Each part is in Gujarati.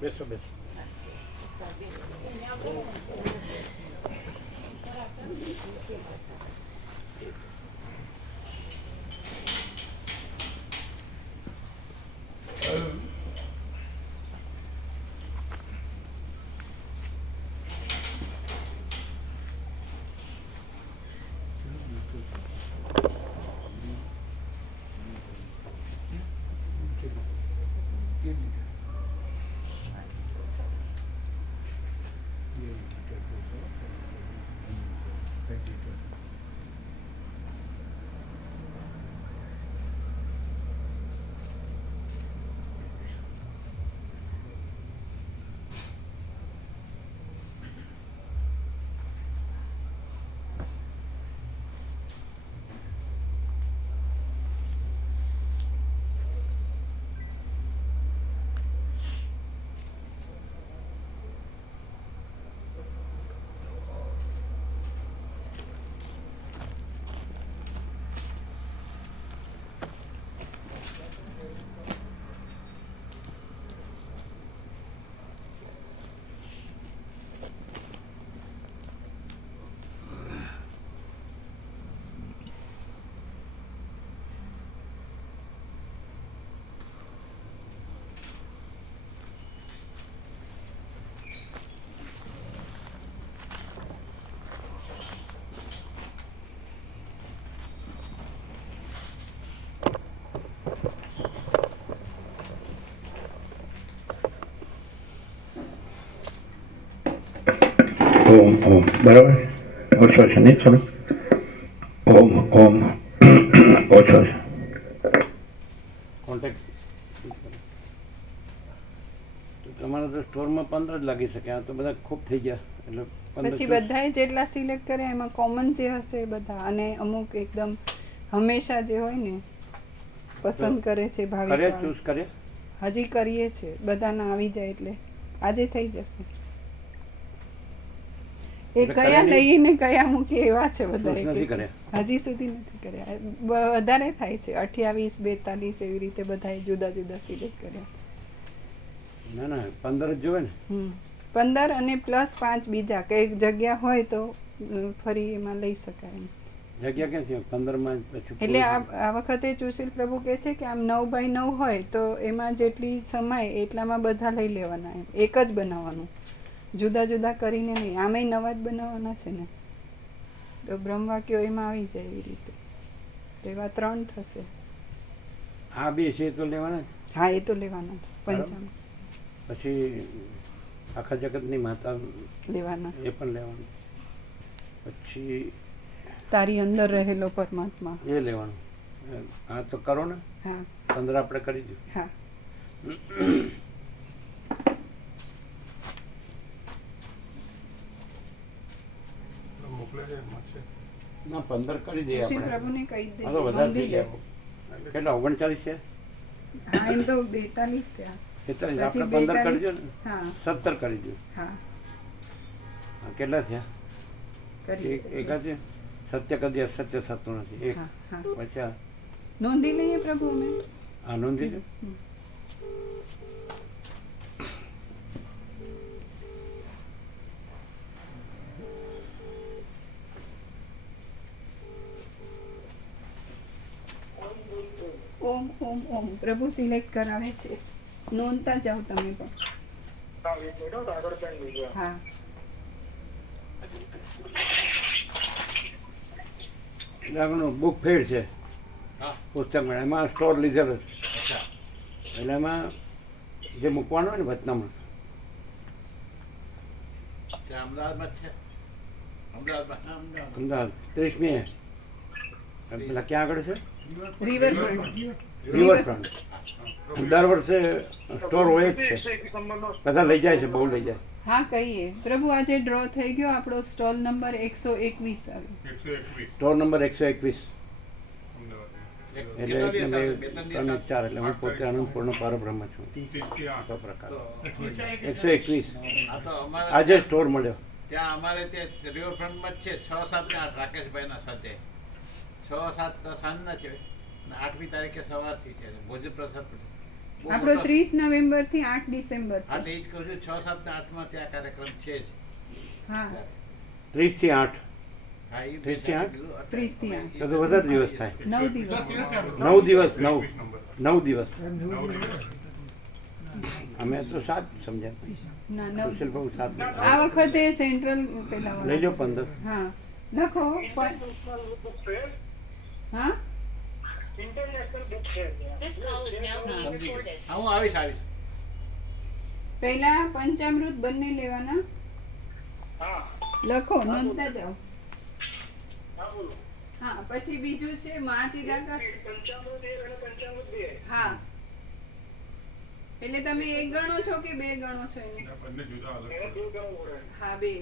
બેસો બેસો. ઓમ ઓમ બરાબર ઓછો છે નહીં થોડું ઓમ ઓમ ઓછો છે કોન્ટેક્ટ તમારે તો સ્ટોરમાં 15 જ લાગી શકે આ તો બધા ખૂબ થઈ ગયા એટલે પછી બધાએ જેટલા સિલેક્ટ કર્યા એમાં કોમન જે હશે એ બધા અને અમુક એકદમ હંમેશા જે હોય ને પસંદ કરે છે ભાવિક ચૂઝ કરે હજી કરીએ છે બધાના આવી જાય એટલે આજે થઈ જશે એ કયા લઈએ ને કયા મૂકીએ એવા છે બધા હજી સુધી નથી કર્યા વધારે થાય છે 28 42 એવી રીતે બધાએ જુદા જુદા સિલેક્ટ કર્યા ના ના 15 જ જોવે ને 15 અને પ્લસ 5 બીજા કઈક જગ્યા હોય તો ફરી એમાં લઈ શકાય જગ્યા ક્યાં છે 15 માં પછી એટલે આ વખતે સુશીલ પ્રભુ કહે છે કે આમ 9x9 હોય તો એમાં જેટલી સમાય એટલામાં બધા લઈ લેવાના એમ એક જ બનાવવાનું જુદા જુદા કરીને નહીં આમેય નવા જ બનાવવાના છે ને તો બ્રહ્મવાક્યો એમાં આવી જાય એવી રીતે એવા 3 થશે આ બે છે તો લેવાના હા એ તો લેવાના પંચામૃત પછી આખા જગતની માતા લેવાના એ પણ લેવાનું પછી તારી અંદર રહેલો પરમાત્મા એ લેવાનું હા તો કરો ને હા 15 આપણે કરી દઉં હા ના 15 કરી દઈએ શ્રી પ્રભુને કહી દે હા તો વધારે થઈ ગયા કેટલા 39 છે હા એમ તો 42 થયા 43 આપણે 15 કરી દો ને હા 17 કરી દો હા હા કેટલા થયા કરી એક જ સત્ય કદી અસત્ય થતું નથી એક પછી આ નોંધી લઈએ પ્રભુ અમે આ નોંધી લો ઓમ ઓમ ઓમ પ્રભુ સિલેક્ટ કરાવે છે નોંધતા જાઓ તમે પણ હા બુક ફેર છે પુસ્તકમાં એમાં સ્ટોર લીધેલો છે એટલે એમાં જે મૂકવાનું હોય ને વચનામાં અમદાવાદ 30મી પેલા ક્યાં આગળ છે રિવરફ્રન્ટ દર વર્ષે સ્ટોર હોય જ છે બધા લઈ જાય છે બહુ લઈ જાય હા કહીએ પ્રભુ આજે ડ્રો થઈ ગયો આપણો સ્ટોલ નંબર 121 આવ્યો. Store number 121. એટલે 1 ને 2 3 ને 4 એટલે હું પોતે અનંતપૂર્ણ પરબ્રહ્મ છું. તો પ્રકાર 121 આજે સ્ટોર મળ્યો. ત્યાં અમારે ત્યાં રિવરફ્રન્ટમાં જ છે 6, 7 ને 8 રાકેશભાઈના સાથે 6, 7 સાંજના છે અને 8મી તારીખે સવારથી છે ભોજન પ્રસાદ આપણો 30 નવેમ્બર થી 8 ડિસેમ્બર. હા એ જ કહું છું 6, 7 ને 8માં ત્યાં કાર્યક્રમ છે જ. હા 30 થી 8. હા એ 30 થી 8? 30 થી 8 તો વધારે દિવસ થાય. 9 દિવસ. 9 દિવસ 9 દિવસ. અમે તો 7 સમજ્યા. ના 9 સુશીલ બહુ 7. આ વખતે સેન્ટ્રલ પેલા લઈ જાઓ 15. હા લખો હા This call is now being recorded. હા હું આવીશ. પહેલા પંચામૃત બંને લેવાના. લખો નોંધતા જાઓ. હા પછી બીજું છે મહાચિદાકાશ. હા એટલે તમે 1 ગણો છો કે 2 ગણો છો એને? હા 2.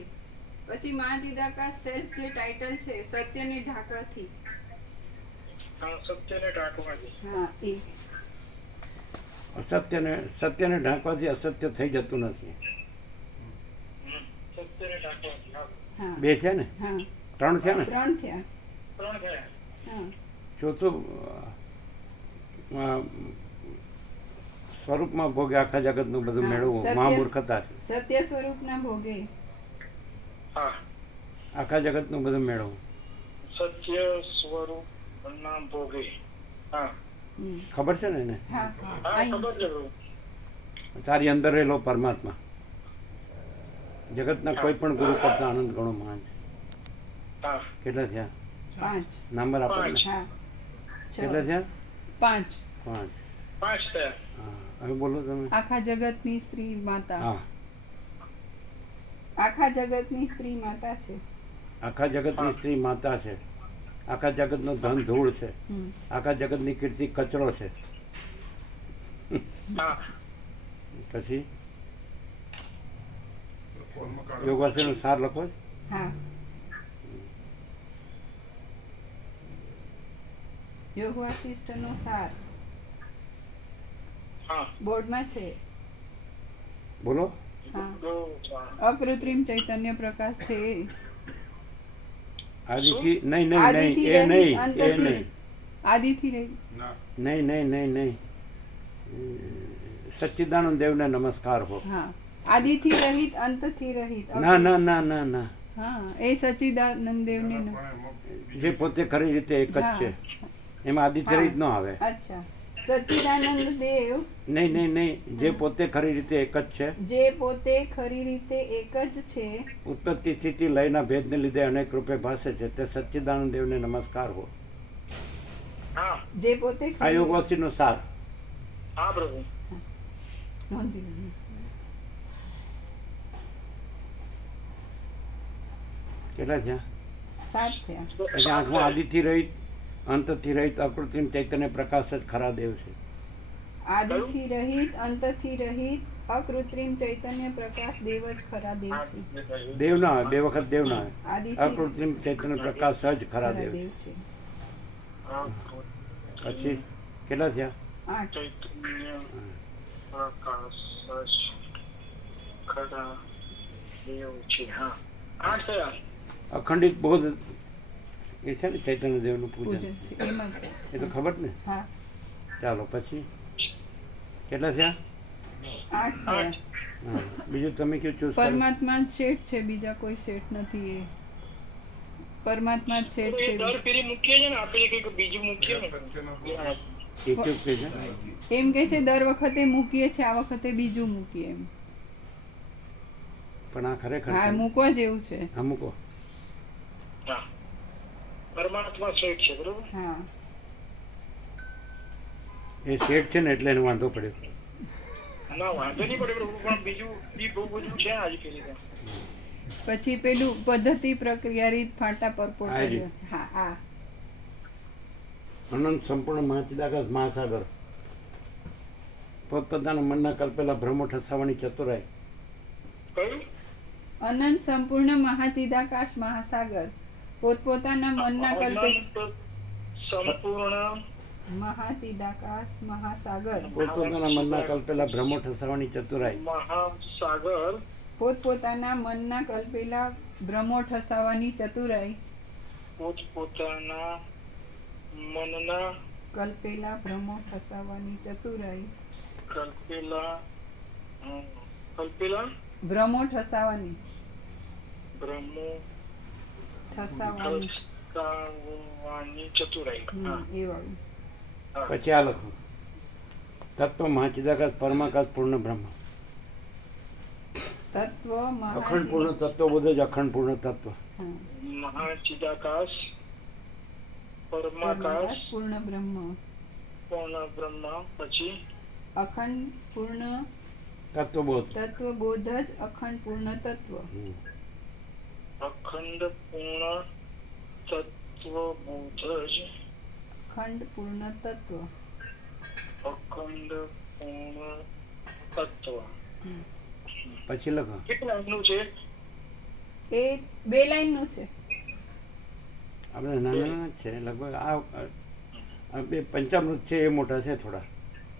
પછી મહાચિદાકાશ સેલ્ફ જે ટાઇટલ છે સત્યને ઢાંકવાથી. હા એ સત્યને ઢાંકવાથી અસત્ય થઈ જતું નથી. હા 2 છે ને? હા 3 છે ને? 3 થયા. હા ચોથું સ્વરૂપમાં ભોગે આખા જગતનું બધું હા, મેળવવું સત્ય- મહામૂર્ખતા છે. સત્ય સ્વરૂપના ભોગે. આખા જગતનું બધું મેળવવું. સત્ય સ્વરૂપ ના ભોગે. હા હમ. ખબર છે ને એને? હા હા અહીં. ખબર છે પ્રભુ. તારી અંદર રહેલો પરમાત્મા જગતના કોઈ પણ ગુરુ કરતા આનંદ ગણો મહાન છે. હા કેટલા થયા? 5. નંબર આપો ને. હા કેટલા 6 થયા? 5. 5. 5 થયા. હા હવે બોલો તમે. આખા જગતની સ્ત્રી માતા. હા આખા જગતની સ્ત્રી માતા છે. આખા જગતની સ્ત્રી માતા છે. આખા જગતનો ધન ધૂળ છે. હમ. આખા જગતની કીર્તિ કચરો છે. હા પછી યોગાસનનો સાર લખો છે? હા યોગ વાસિષ્ઠનો સાર હા બોર્ડમાં છે. બોલો. હા બહુ અકૃત્રિમ ચૈતન્ય પ્રકાશ છે એ. આદિથી નહીં નહીં નહીં આદિથી એ રહિત, નહીં એ અંતથી નહીં આદિથી રહી. નહીં નહીં નહીં નહીં સચ્ચિદાનંદ દેવને નમસ્કાર હો. હા આદિથી રહિત અંતથી રહિત. ના ના ના ના ના હા એ સચ્ચિદાનંદ દેવને જે પોતે ખરી રીતે એક જ છે એમાં આદિત્ય રહિત ન આવે. અચ્છા સચ્ચિદાનંદ દેવ નહીં નહીં નહીં જે પોતે ખરી રીતે એક જ છે, જે પોતે ખરી રીતે એક જ છે, ઉત્પત્તિ સ્થિતિ લયના ભેદને લીધે અનેક રૂપે ભાસે છે તે સચ્ચિદાનંદ દેવને નમસ્કાર હો. હા જે પોતે આ ખરી યોગવાસીનો સાર. હા પ્રભુ. નોંધી લેવું. કેટલા થયા? 7 થયા. એટલે આંખમાં આદિથી રહિત અંતથી રહિત અકૃત્રિમ ચૈતન્ય પ્રકાશ જ ખરા દેવ છે. આદિથી રહિત અંતથી રહિત અકૃત્રિમ ચૈતન્ય પ્રકાશ દેવ જ ખરા દેવ છે. દેવ ના આવે, બે વખત દેવ ના આવે. આદિથી અકૃત્રિમ ચૈતન્ય પ્રકાશ જ ખરા ખરા દેવ છે. દેવ છે. પછી કેટલા થયા? 8. ચૈતન્ય પ્રકાશ ખરા દેવ છે. હા 8 થયા. અખંડિત બોધ એ છે ને ચૈતન્ય દેવનું પૂજન. પૂજન છે એમાં છે. એ તો ખબર ને. હા ચાલો પછી કેટલા થયા? 8 થયા. હા બીજું તમે કયું ચૂઝ કરો? પરમાત્મા જ શેઠ છે, બીજા કોઈ શેઠ નથી. એ પરમાત્મા જ શેઠ એ છે. દર ફેરી મૂકીએ છે ને આપણે કંઈક બીજું મૂકીએ ને. એ કયું કહે છે? એમ કે છે દર વખતે મૂકીએ છે, આ વખતે બીજું મૂકીએ એમ. પણ આ ખરેખર હા છે. મૂકવા જેવું છે. હા મૂકો. હા પરમાત્મા શેઠ છે બરોબર. હા એ શેઠ છે ને એટલે એને વાંધો પડ્યો. ના વાંધો નહીં પડે પ્રભુ, પણ બીજું બી બહુ બધું છે આજે ફેરી તો. પછી પેલું પદ્ધતિ પ્રક્રિયા રીત ફાટા પરપોટ આ કર્યો. હા હા અનંત સંપૂર્ણ મહાચિદાકાશ મહાસાગર પોતપોતાના મનના કલ્પેલા ભ્રમો ઠસાવાની ચતુરાઈ. કયું અનંત સંપૂર્ણ મહાચિદાકાશ મહાસાગર પોતપોતાના મનના કલ્પે અનંત સંપૂર્ણ મહાચિદાકાશ મહાસાગર પોતપોતાના મનના કલ્પેલા ભ્રમો ઠસાવાની ચતુરાઈ. મહાસાગર પોતપોતાના મનના કલ્પેલા ભ્રમો ઠસાવાની ચતુરાઈ પોતપોતાના મનના કલ્પેલા ભ્રમો ઠસાવાની ચતુરાઈ કલ્પેલા ભ્રમો ઠસાવાની બ્રહ્મો ઠસાવાની ઠસાવાની ચતુરાઈ. એ વાળું પછી આ લખો તત્વ મહાચિદાકાશ પરમાકાશ પૂર્ણ બ્રહ્મ. તત્વ અખંડ પૂર્ણ તત્વ બધો જ અખંડ પૂર્ણ તત્વ. મહાચિદાકાશ પરમાકાશ પૂર્ણ બ્રહ્મ પૂર્ણ બ્રહ્મ. પછી અખંડ પૂર્ણ તત્વબોધ. તત્વબોધ જ અખંડ પૂર્ણ તત્વ. અખંડ પૂર્ણ તત્વબોધ જ અખંડ પૂર્ણ તત્વ. અખંડ પૂર્ણ તત્વ. પછી લખો કેટલા એમનું છે? એ 2 લાઈનનું છે. આપણે નાના જ છે લગભગ. આ બે પંચામૃત છે એ મોટા છે થોડા.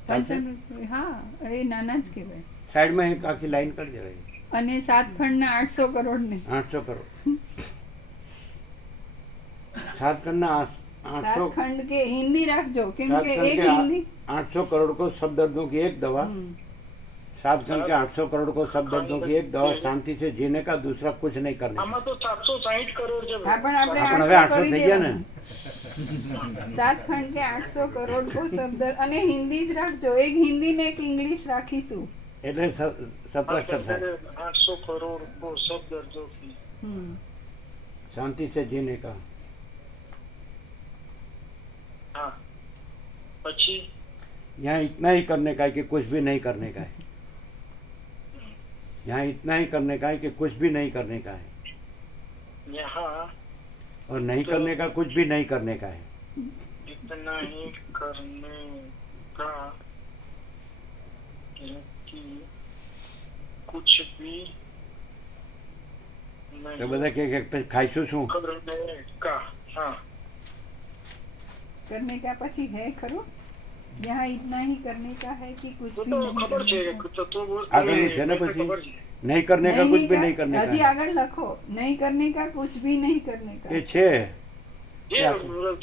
પંચામૃત હા એ નાના જ કહેવાય. સાઈડમાં એક આખી લાઈન કરી દેવાય. અને 7 ખંડના 800 કરોડ ને 800 કરોડ. 7 ખંડના 7 800 ખંડ કે હિન્દી રાખજો કેમ सात કે खंड એક के હિન્દી 800 करोड़ को सब दर्दों की एक दवा. 7 खंड के 800 करोड़ को सब दर्दों की एक दवा. शांति से जीने का, दूसरा कुछ नहीं करने का. આમાં તો 760 કરોડ છે. હા પણ આપણે પણ હવે 800 800 કરી થઈ ગયા ને. દેવાનું. 7 ખંડ કે 800 કરોડ કો શબ્દ અને હિન્દી જ રાખજો. એક હિન્દી ને એક ઇંગ્લિશ રાખીશું. એટલે 17 અક્ષર થાય. 800 કરોડ કો સબ દર્દો કી. शांति से जीने का. हाँ. પછી यहाँ इतना ही करने का है कि कुछ भी नहीं करने का है. यहाँ इतना ही करने का है कि कुछ भी नहीं करने का है. यहाँ और नहीं करने का कुछ भी नहीं करने का है. इतना ही करने का कि कुछ भी તો नहीं બધા કે ખાઈશું શું? करने का. हाँ. करने का પછી હે ખરું यहाँ इतना ही करने का है कि कुछ तो भी तो नहीं खबर करने છે का. કે તો આગળનું છે ને પછી નહીં કરને કા કુછ ભી નહીં કરને હજી કા. આગળ લખો નહીં કરने का कुछ भी नहीं करने का. એ છે. એ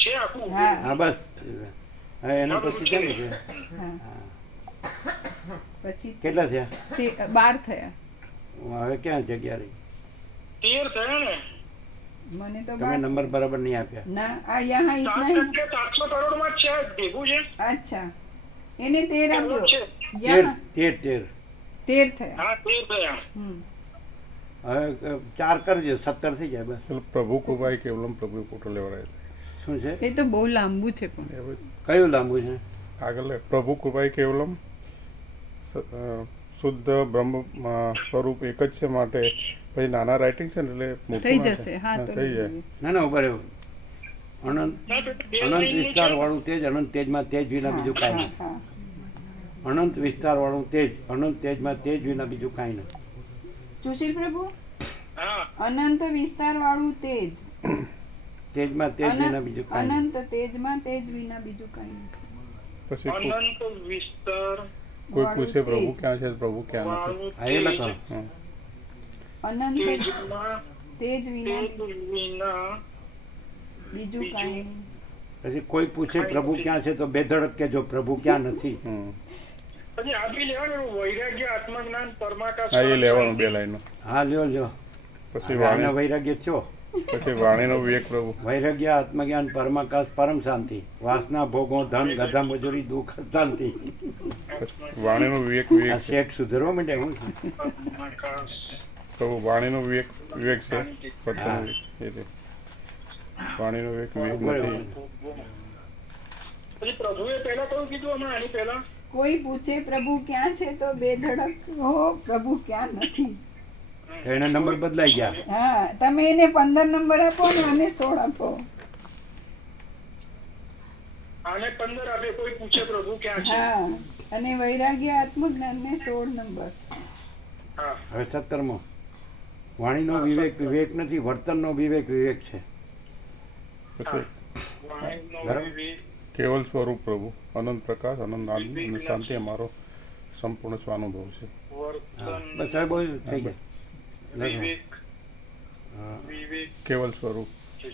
છે આખું. હા હા બસ. હા એના પછી છે ને છે. હા પછી કેટલા થયા? 12 થયા. હવે ક્યાં જગ્યા રહી? 13 થયા ને. મને તો તમે 12 નંબર બરાબર નહીં આપ્યા. ના આ यहाँ इतना ही 700 કરોડ માં જ છે ભેગું છે. अच्छा એને 13 એટલું આપજો. જ છે. यहाँ 13. 13 થયા. હા 13 થયા. હવે 4 કરજો 17 થઈ જાય બસ. चलो प्रभु को भाई केवलम प्रभु फोटो ले रहे थे શું છે? એ તો બહુ લાંબુ છે પણ કયું લાંબુ છે? આગળ પ્રભુ કૃપાઈ કેવલમ શુદ્ધ બ્રહ્મ સ્વરૂપ એક જ છે માટે પછી નાના રાઇટિંગ છે ને એટલે મોટું થઈ ના જશે. થાય. હા હા, તો થઈ જાય. ના ના ઉભા રહ્યો. અનંત વિસ્તાર વાળું તેજ, અનંત તેજમાં તેજ વિના બીજું કાંઈ હા નહીં. અનંત વિસ્તાર વાળું તેજ, અનંત તેજમાં તેજ વિના બીજું કાંઈ નહીં. સુશીલ પ્રભુ હા. અનંત વિસ્તાર વાળું તેજ તેજમાં તેજ વિના બીજું કાંઈ નહીં. અનંત તેજમાં તેજ વિના બીજું કઈ નથી. પછી અનંત વિસ્તાર કોઈ વાળું પૂછે પ્રભુ તેજ. ક્યાં છે પ્રભુ ક્યાં નથી. વાળું હા એ લખો. હા. અનંત તેજમાં તેજ વિના તેજ વિના બીજું કઈ નહીં. પછી કોઈ પૂછે પ્રભુ ક્યાં છે તો બેધડક કહેજો પ્રભુ ક્યાં નથી. હમ. પછી આ બી લેવાનું વૈરાગ્ય આત્મજ્ઞાન પરમાકાશ. હા એ લેવાનું 2 લાઈનો. હા લ્યો લ્યો. પછી આના વાણી વૈરાગ્ય થયો. પછી વાણીનો વિવેક પ્રભુ. વૈરાગ્ય આત્મજ્ઞાન પરમાકાશ પરમ શાંતિ. વાસના ભોગો ધન ગધા મજૂરી દુઃખ શાંતિ. વાણીનો વિવેક આ વિવેક છે. શેઠ સુધરવા માંડે હું છે. પરમાકાશ. પ્રભુ વાણીનો વિવેક વિવેક છે પણ હા. એ રીતે વાણીનો વિવેક વિવેક બરાબર. નથી. પછી પ્રભુએ પહેલા કયું કીધું હમણાં આની પહેલા? કોઈ પૂછે પ્રભુ ક્યાં છે તો બેધડક કહો પ્રભુ ક્યાં નથી. તો એના નંબર બદલાઈ ગયા. હા તમે એને 15 નંબર આપો ને આને 16 આપો. આને 15 આપે કોઈ પૂછે પ્રભુ ક્યાં છે. હા અને વૈરાગ્ય આત્મજ્ઞાન ને 16 નંબર. હા. હવે 17મો. વાણીનો વિવેક વિવેક નથી, વર્તનનો વિવેક વિવેક છે. પછી વાણીનો બરાબર. વિવેક, કેવલ સ્વરૂપ પ્રભુ અનંત પ્રકાશ આનંદ આનંદ અને શાંતિ અમારો સંપૂર્ણ સ્વાનુભવ છે. હા, વર્તન, બસ હવે બહુ થઈ ગયા. લખો. વિવેક, હા, વિવેક કેવલ સ્વરૂપ છે.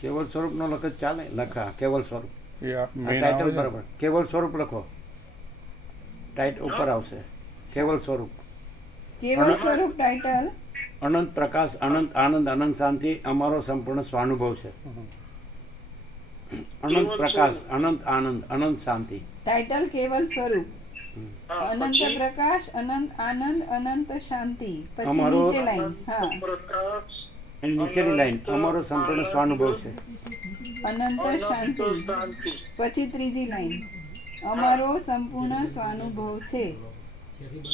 કેવલ સ્વરૂપનો લખ જ ચાલે. લખા કેવલ સ્વરૂપ. એ આ આ મેન ટાઇટલ આવે છે. બરાબર. કેવલ સ્વરૂપ લખો. ઉપર આવશે કેવલ સ્વરૂપ. કેવલ સ્વરૂપ ટાઇટલ. અનંત પ્રકાશ અનંત આનંદ અનંત શાંતિ અમારો સંપૂર્ણ સ્વાનુભવ છે. અનંત પ્રકાશ અનંત આનંદ અનંત શાંતિ. ટાઇટલ કેવલ સ્વરૂપ. હા, અનંત પછી પ્રકાશ અનંત આનંદ અનંત શાંતિ. પછી અમારો- નીચે લાઈન. હા, પ્રકાશ, એની નીચેની લાઈન અમારો સંપૂર્ણ સ્વાનુભવ છે. અનંત શાંતિ. અનંત શાંતિ. પછી ત્રીજી લાઈન, અમારો સંપૂર્ણ સ્વાનુભવ છે.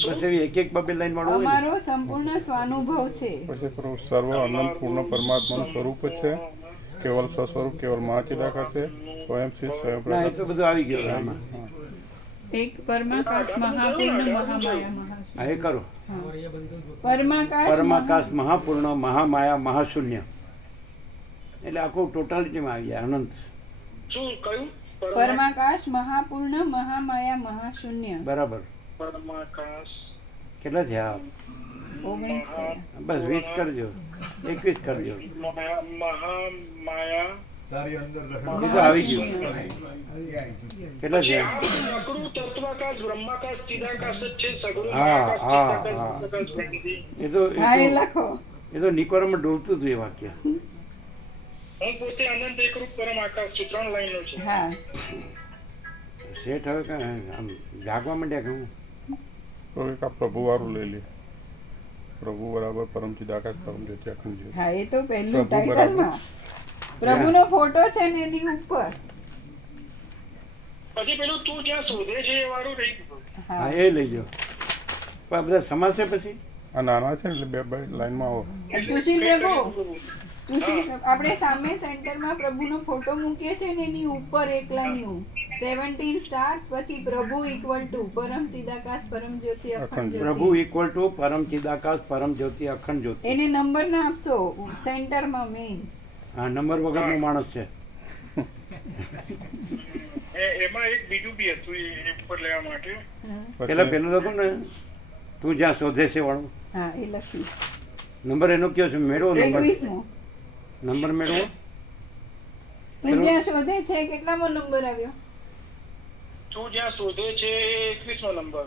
બસ એવી એક એક બબે લાઈન વાળું હોય ને. અમારો સંપૂર્ણ સ્વાનુભવ છે. પછી પ્રભુ સર્વ અનંત પૂર્ણ પરમાત્માનું સ્વરૂપ જ છે. કેવલ સ્વસ્વરૂપ કેવલ મહાચિદાકાશ છે. સ્વયં શ્રી સ્વયં ના, એ પ્રકાશ. તો બધું આવી ગયું આમાં. એક પરમાકાશ મહાપૂર્ણ મહામાયા હા, એ કરો. પરમાકાશ પરમાકાશ મહાપૂર્ણ મહામાયા મહાશૂન્ય. એટલે આખું ટોટાલિટીમાં આવી જાય અનંત. શું કહ્યું? પરમાકાશ મહાપૂર્ણ મહામાયા મહાશૂન્ય. બરાબર. પરમાકાશ, કેટલા થયા? 19 થયા. બસ 20 કરજો, 21 કરજો. મહામાયા. એ તો આવી ગયું. કેટલા પછી થયા? આ સગુરુ તત્વાકાશ, બ્રહ્માકાશ, ચિદાકાશ જ છે. સગુરુ હા, મહાકાશ, હા, ચિદાકાશ, હા. ચિદાકાશ બ્રહ્મજી. હા, એ લખો. એ તો નિકોરમાં ડોલતું હતું એ વાક્ય. હું પોતે અનંત એકરૂપ પરમ આકાશ છું. 3 લાઈનો છે. હા, શેઠ હવે આમ જાગવા માંડ્યા કે હું? તો એક આ પ્રભુ વાળું લઈ લે. પ્રભુ બરાબર પરમ ચિદાકાશ પરમ જ્યોતિ અખંડ જ્યોતિ. હા, એ તો પહેલું પ્રભુ ટાઇટલમાં પ્રભુનો ફોટો છે ને એની ઉપર. પછી પેલું તું જ્યાં શોધે છે એ વાળું રહી ગયું. હા, હા, એ લઈ જાઓ. પણ આ બધા સમાશે પછી. આ નાના છે ને એટલે બે લાઈનમાં આવો. સુશીલ પ્રભુ, આપણે સામે સેન્ટરમાં પ્રભુનો ફોટો મૂકીએ છીએ ને એની ઉપર એક લાઈનનું 17 સ્ટાર્સ, પછી પ્રભુ ઇક્વલ ટુ પરમ ચિદાકાશ પરમ જ્યોતિ અખંડ પ્રભુ જ્યોતિ. ઇક્વલ ટુ પરમ ચિદાકાશ પરમ જ્યોતિ અખંડ જ્યોતિ. એને નંબર ના આપશો સેન્ટરમાં મેઇન. હા, નંબર વગરનો માણસ છે. એમાં એક બીજું બી હતું એ ઉપર લેવા માટે. પેલા પેલું લખો ને, તું જ્યાં શોધે છે વાળું. હા, એ લખ્યું. નંબર એનો કયો છે? મેળવો નંબર. 21મો. નંબર મેળવો. તું જ્યાં શોધે છે કેટલામો નંબર આવ્યો? તું જ્યાં શોધે છે એ 21મો નંબર.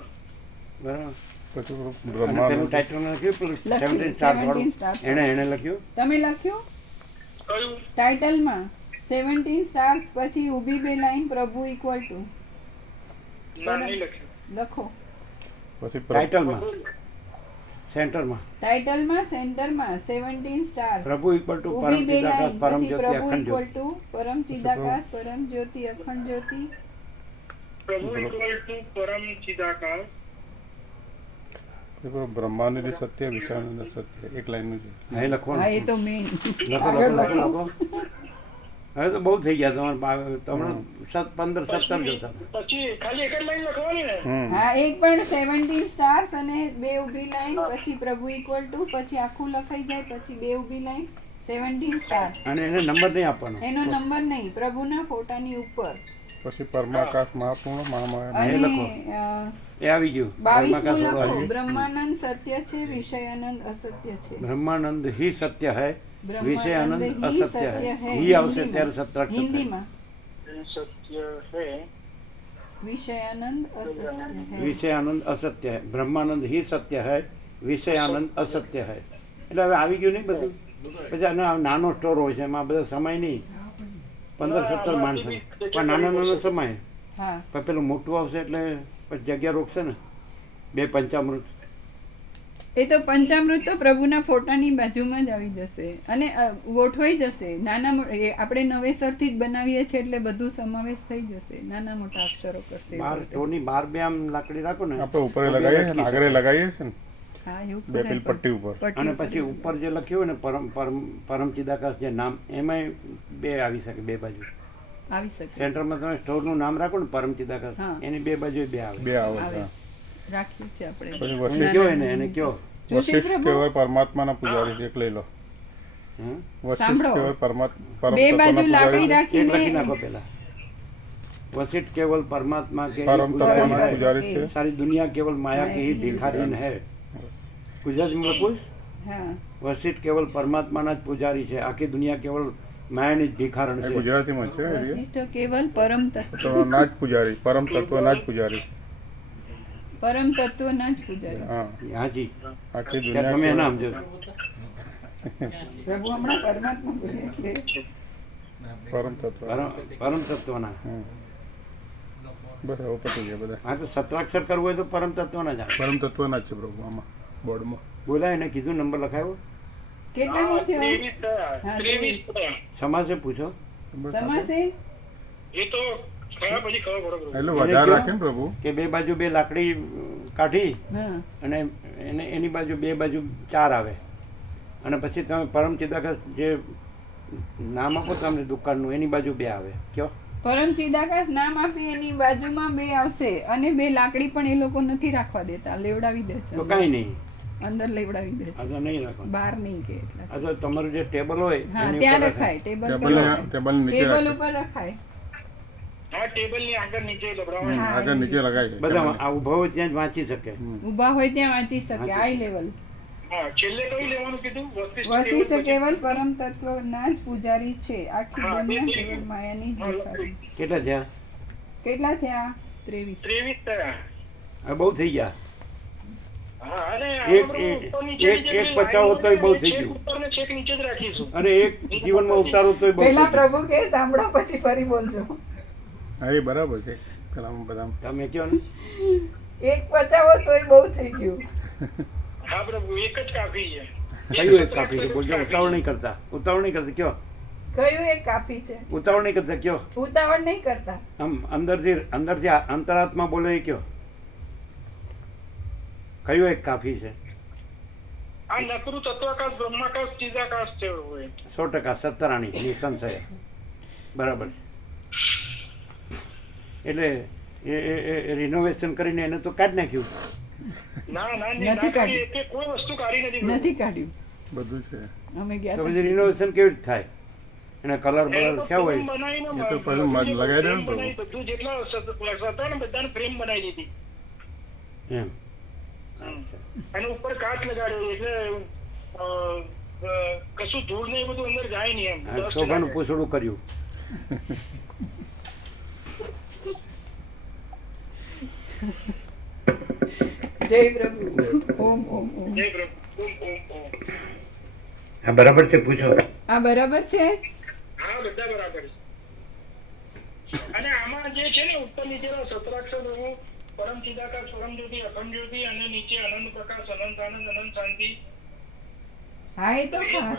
બરાબર. પછી અને પેલું બ્રહ્માનંદ ટાઇટલ લખ્યું પેલું લખ્યું, 17 સ્ટાર 17 વાળું. stars. એને લખ્યું. તમે લખ્યું કયું? ટાઇટલમાં 17 સ્ટાર્સ, પછી ઊભી બે લાઈન પ્રભુ ઇક્વલ ટુ. ના, નહીં લખ્યું. લખો. પછી ટાઇટલમાં સેન્ટરમાં ટાઇટલમાં સેન્ટરમાં 17 સ્ટાર્સ, પ્રભુ ઇક્વલ ટુ પરમ ઊભી બે ચિદાકાશ લાઈન, પરમ પછી જ્યોતિ પ્રભુ અખંડ ઇક્વલ જ્યોતિ. ટુ પરમ ચિદાકાશ પરમ જ્યોતિ અખંડ જ્યોતિ. પ્રભુ ઇક્વલ ટુ પરમ ચિદાકાશ. બ્રહ્માનંદ સત્ય વિશાનંદ સત્ય એક લાઈનનું છે. હા, એ લખો હા, ને. એ તો મેઇન. લખો લખો. હવે તો બહુ થઈ ગયા તમારે. તમને 15 17 જોતા હતા. પછી ખાલી એક જ લાઈન લખવાની ને. હા, એક પણ 17 સ્ટાર્સ અને બે ઊભી લાઈન, પછી પ્રભુ ઇક્વલ ટુ, પછી આખું લખાઈ જાય, પછી બે ઊભી લાઈન 17 સ્ટાર્સ. અને એને નંબર નહીં આપવાનો. એનો નંબર નહીં, પ્રભુના ફોટાની ઉપર. પછી પરમાકાશ મહાપૂર્ણ મહામાયા અને લખો. એ આવી ગયું. 22મું બ્રહ્માકાશ વાળું લખો, આવી ગયું. બ્રહ્માનંદ સત્ય છે, વિષયાનંદ અસત્ય છે. બ્રહ્માનંદ ही सत्य है, બ્રહ્માનંદ विषयानंद ही असत्य है. सत्य है. ही આવશે ત્યારે સત્રાક્ષર થાય. હિન્દીમાં એ સત્ય હે. વિષયાનંદ અસત્ય है. વિષયાનંદ અસત્ય है. બ્રહ્માનંદ ही સત્ય है, વિષયાનંદ અસત્ય है. એટલે હવે આવી ગયું નહીં બધું. પછી આનો આ નાનો સ્ટોર હોય છે, એમાં બધા સમય નહીં. 15-17 માણસો પણ નાનો સમય. હા, પણ પેલું મોટું આવશે એટલે પછી જગ્યા રોકશે ને. 2 પંચામૃત. એ તો પંચામૃત તો પ્રભુના ફોટાની બાજુમાં જ આવી જશે અને ગોઠવાઈ જશે. આપણે નવેસરથી જ બનાવીએ છીએ એટલે બધું સમાવેશ થઈ જશે. નાના મોટા અક્ષરો કરશે. બાર સ્ટોરની બાર બે આમ લાકડી રાખો ને. આપણે ઉપર લગાવીએ ને આગળ લગાવીએ છે ને હા, એવું બે પેલી પટ્ટી ઉપર. અને પછી ઉપર જે લખ્યું હોય ને પરમ ચિદાકાશ જે નામ, એમાંય 2 આવી શકે, 2 બાજુ. આવી શકે. સેન્ટરમાં તમે સ્ટોરનું નામ રાખો ને પરમ ચિદાકાશ, હા. એની 2 બાજુ 2 આવે. બે આવે આવે. હા. રાખ્યું છે આપણે. પછી એને વસી કયો એને કયો સુશીલ વશિષ્ઠ પ્રભુ કેવળ પરમાત્માના પૂજારી છે, એક લઈ લો. હમ? વશિષ્ઠ સાંભળો. કેવળ પરમ બે બાજુ તત્વના લાકડી પૂજારી છે. એક લખી રાખીને નાખો પહેલા. वशिष्ठ केवल परमात्मा के ही परम पुजारी तत्वના है। પૂજારી છે. सारी दुनिया केवल माया की ही भिखारीन है। गुजरात में लखूं? હા वशिष्ठ केवल परमात्माના જ પૂજારી છે, આખી દુનિયા કેવલ માયાની જ ભિખારણ એ છે. ગુજરાતીમાં છે એ વશિષ્ઠ કેવલ પરમ તત્વ તત્વના જ પૂજારી, પરમ તત્વના જ પૂજારી છે. પરમ તત્વના જ પૂજારી. હા, હાજી, આખી ત્યાં તમે દુનિયા એના સમજો. પ્રભુ હમણાં પરમાત્મા બોલે એટલે પરમ તત્વ. પરમ તત્વના. બસ હવે પતી ગયા બધા. હા, તો સત્વાક્ષર કરવું હોય તો પરમ તત્વના જ આવે. પરમ તત્વના જ છે પ્રભુ આમાં બોર્ડમાં. બોલાય એને કીધું, નંબર લખાયો. કેટલા હા, થયો 23 થયા. હા, 23 થયા. સમાસે પૂછો. બસ સમાસે એ તો ખરા પછી ખબર પડે. એટલે વધારે રાખે ને પ્રભુ. કે બે બાજુ બે લાકડી કાઢી હા અને એની બાજુ બે બાજુ 4 આવે અને પછી તમે પરમ ચિદાકાશ જે નામ આપો તમને દુકાનનું, એની બાજુ 2 આવે. કયો? પરમ ચિદાકાશ નામ આપી એની બાજુમાં 2 આવશે અને 2 લાકડી પણ એ લોકો નથી રાખવા દેતા, લેવડાવી દે તો છે કાંઈ નહીં, અંદર લેવડાવી દે આ છે, તો નહીં રાખવાનું. બહાર નહીં કે એટલે આ તો તમારું જે ટેબલ હોય હા એની ત્યાં ઉપર રખાય. રખાય, ટેબલ પર ટેબલ રખાય. ટેબલ નીચે ટેબલ રાખે. ઉપર રખાય. હા, ટેબલની આગળ નીચે લબડાવાય. હા, આગળ નીચે લગાય. બધા આ ઊભા હોય ત્યાં જ વાંચી શકે. ઊભા હોય ત્યાં વાંચી શકે, આઈ લેવલ. હા, છેલ્લે કયું લેવાનું કીધું? વશિષ્ઠ કેવલ પરમ તત્વના જ પૂજારી છે, આખી હા, દુનિયા બે કેવલ માયાની જ ભિખારી. કેટલા થયા? કેટલા થયા? 23. 23 થયા. આ બહુ થઈ ગયા. હા, અને એક- આમાં એક- ઉપર નીચે એક- જે એક પચાવો તોય બહુ થઈ છેક ગયું. ઉપર ને છેક નીચે જ રાખીશું. અને એક જીવનમાં ઉતારો તોય બહુ પહેલા થઈ ગયું. પ્રભુ કે સાંભળો પછી ફરી બોલજો. હા એ બરાબર છે. પેલામાં બધામાં તમે કહો ને. એક પચાવો તોય બહુ થઈ ગયું. હા પ્રભુ, એક જ કાફી છે. કયું એક કાપી છે? બોલજો. ઉતાવળ નહીં કરતા, ઉતાવળ નહીં કરતા. કયો? કયું એક કાપી છે? ઉતાવળ નહીં કરતા. કયો? ઉતાવળ નહીં કરતા. આમ અંદરથી અંતરાત્મા બોલે એ કયો? કયું એક કાફી છે? આ નકરું તત્વાકાશ, બ્રહ્માકાશ, ચિદાકાશ છે હોય. 100% સત્તરાણી નિસંશય. બરાબર. એટલે એ રિનોવેશન કરીને એને તો કાઢી નાખ્યું. ના ના નથી ના કાઢી. કાઢી. એ કોઈ વસ્તુ કાઢી નથી પ્રભુ. નથી કાઢ્યું. બધું છે. અમે તો ગયા પછી રિનોવેશન કેવી રીતે થાય? એને કલર એને બલર તો થયા ફ્રેમ હોય. બનાવીને એ તો પહેલું મધ લગાવી દે ને ફ્રેમ પ્રભુ. બનાવી, બધું જેટલા હતા ને બધાને ફ્રેમ બનાવી દીધી. એમ. અને ઉપર કાચ લગાડ્યો એટલે કશું ધૂળ ને એ બધું અંદર જાય નહીં એમ. આ dust શોભાનું લાગે. પૂછડું કર્યું. જય પ્રભુ. ઓમ ઓમ ઓમ. જય પ્રભુ. ઓમ, ઓમ, ઓમ. હા, બરાબર છે. પૂછો. આ બરાબર છે? હા, બધા બરાબર છે. અને આમાં જે છે ને ઉપર નીચેના સત્રાક્ષરો પરમ ચિદાકાશ, પરમ જ્યોતિ, અખંડ જ્યોતિ અને નીચે અનંત પ્રકાશ, અનંત આનંદ, અનંત શાંતિ. હા એ તો ખાસ.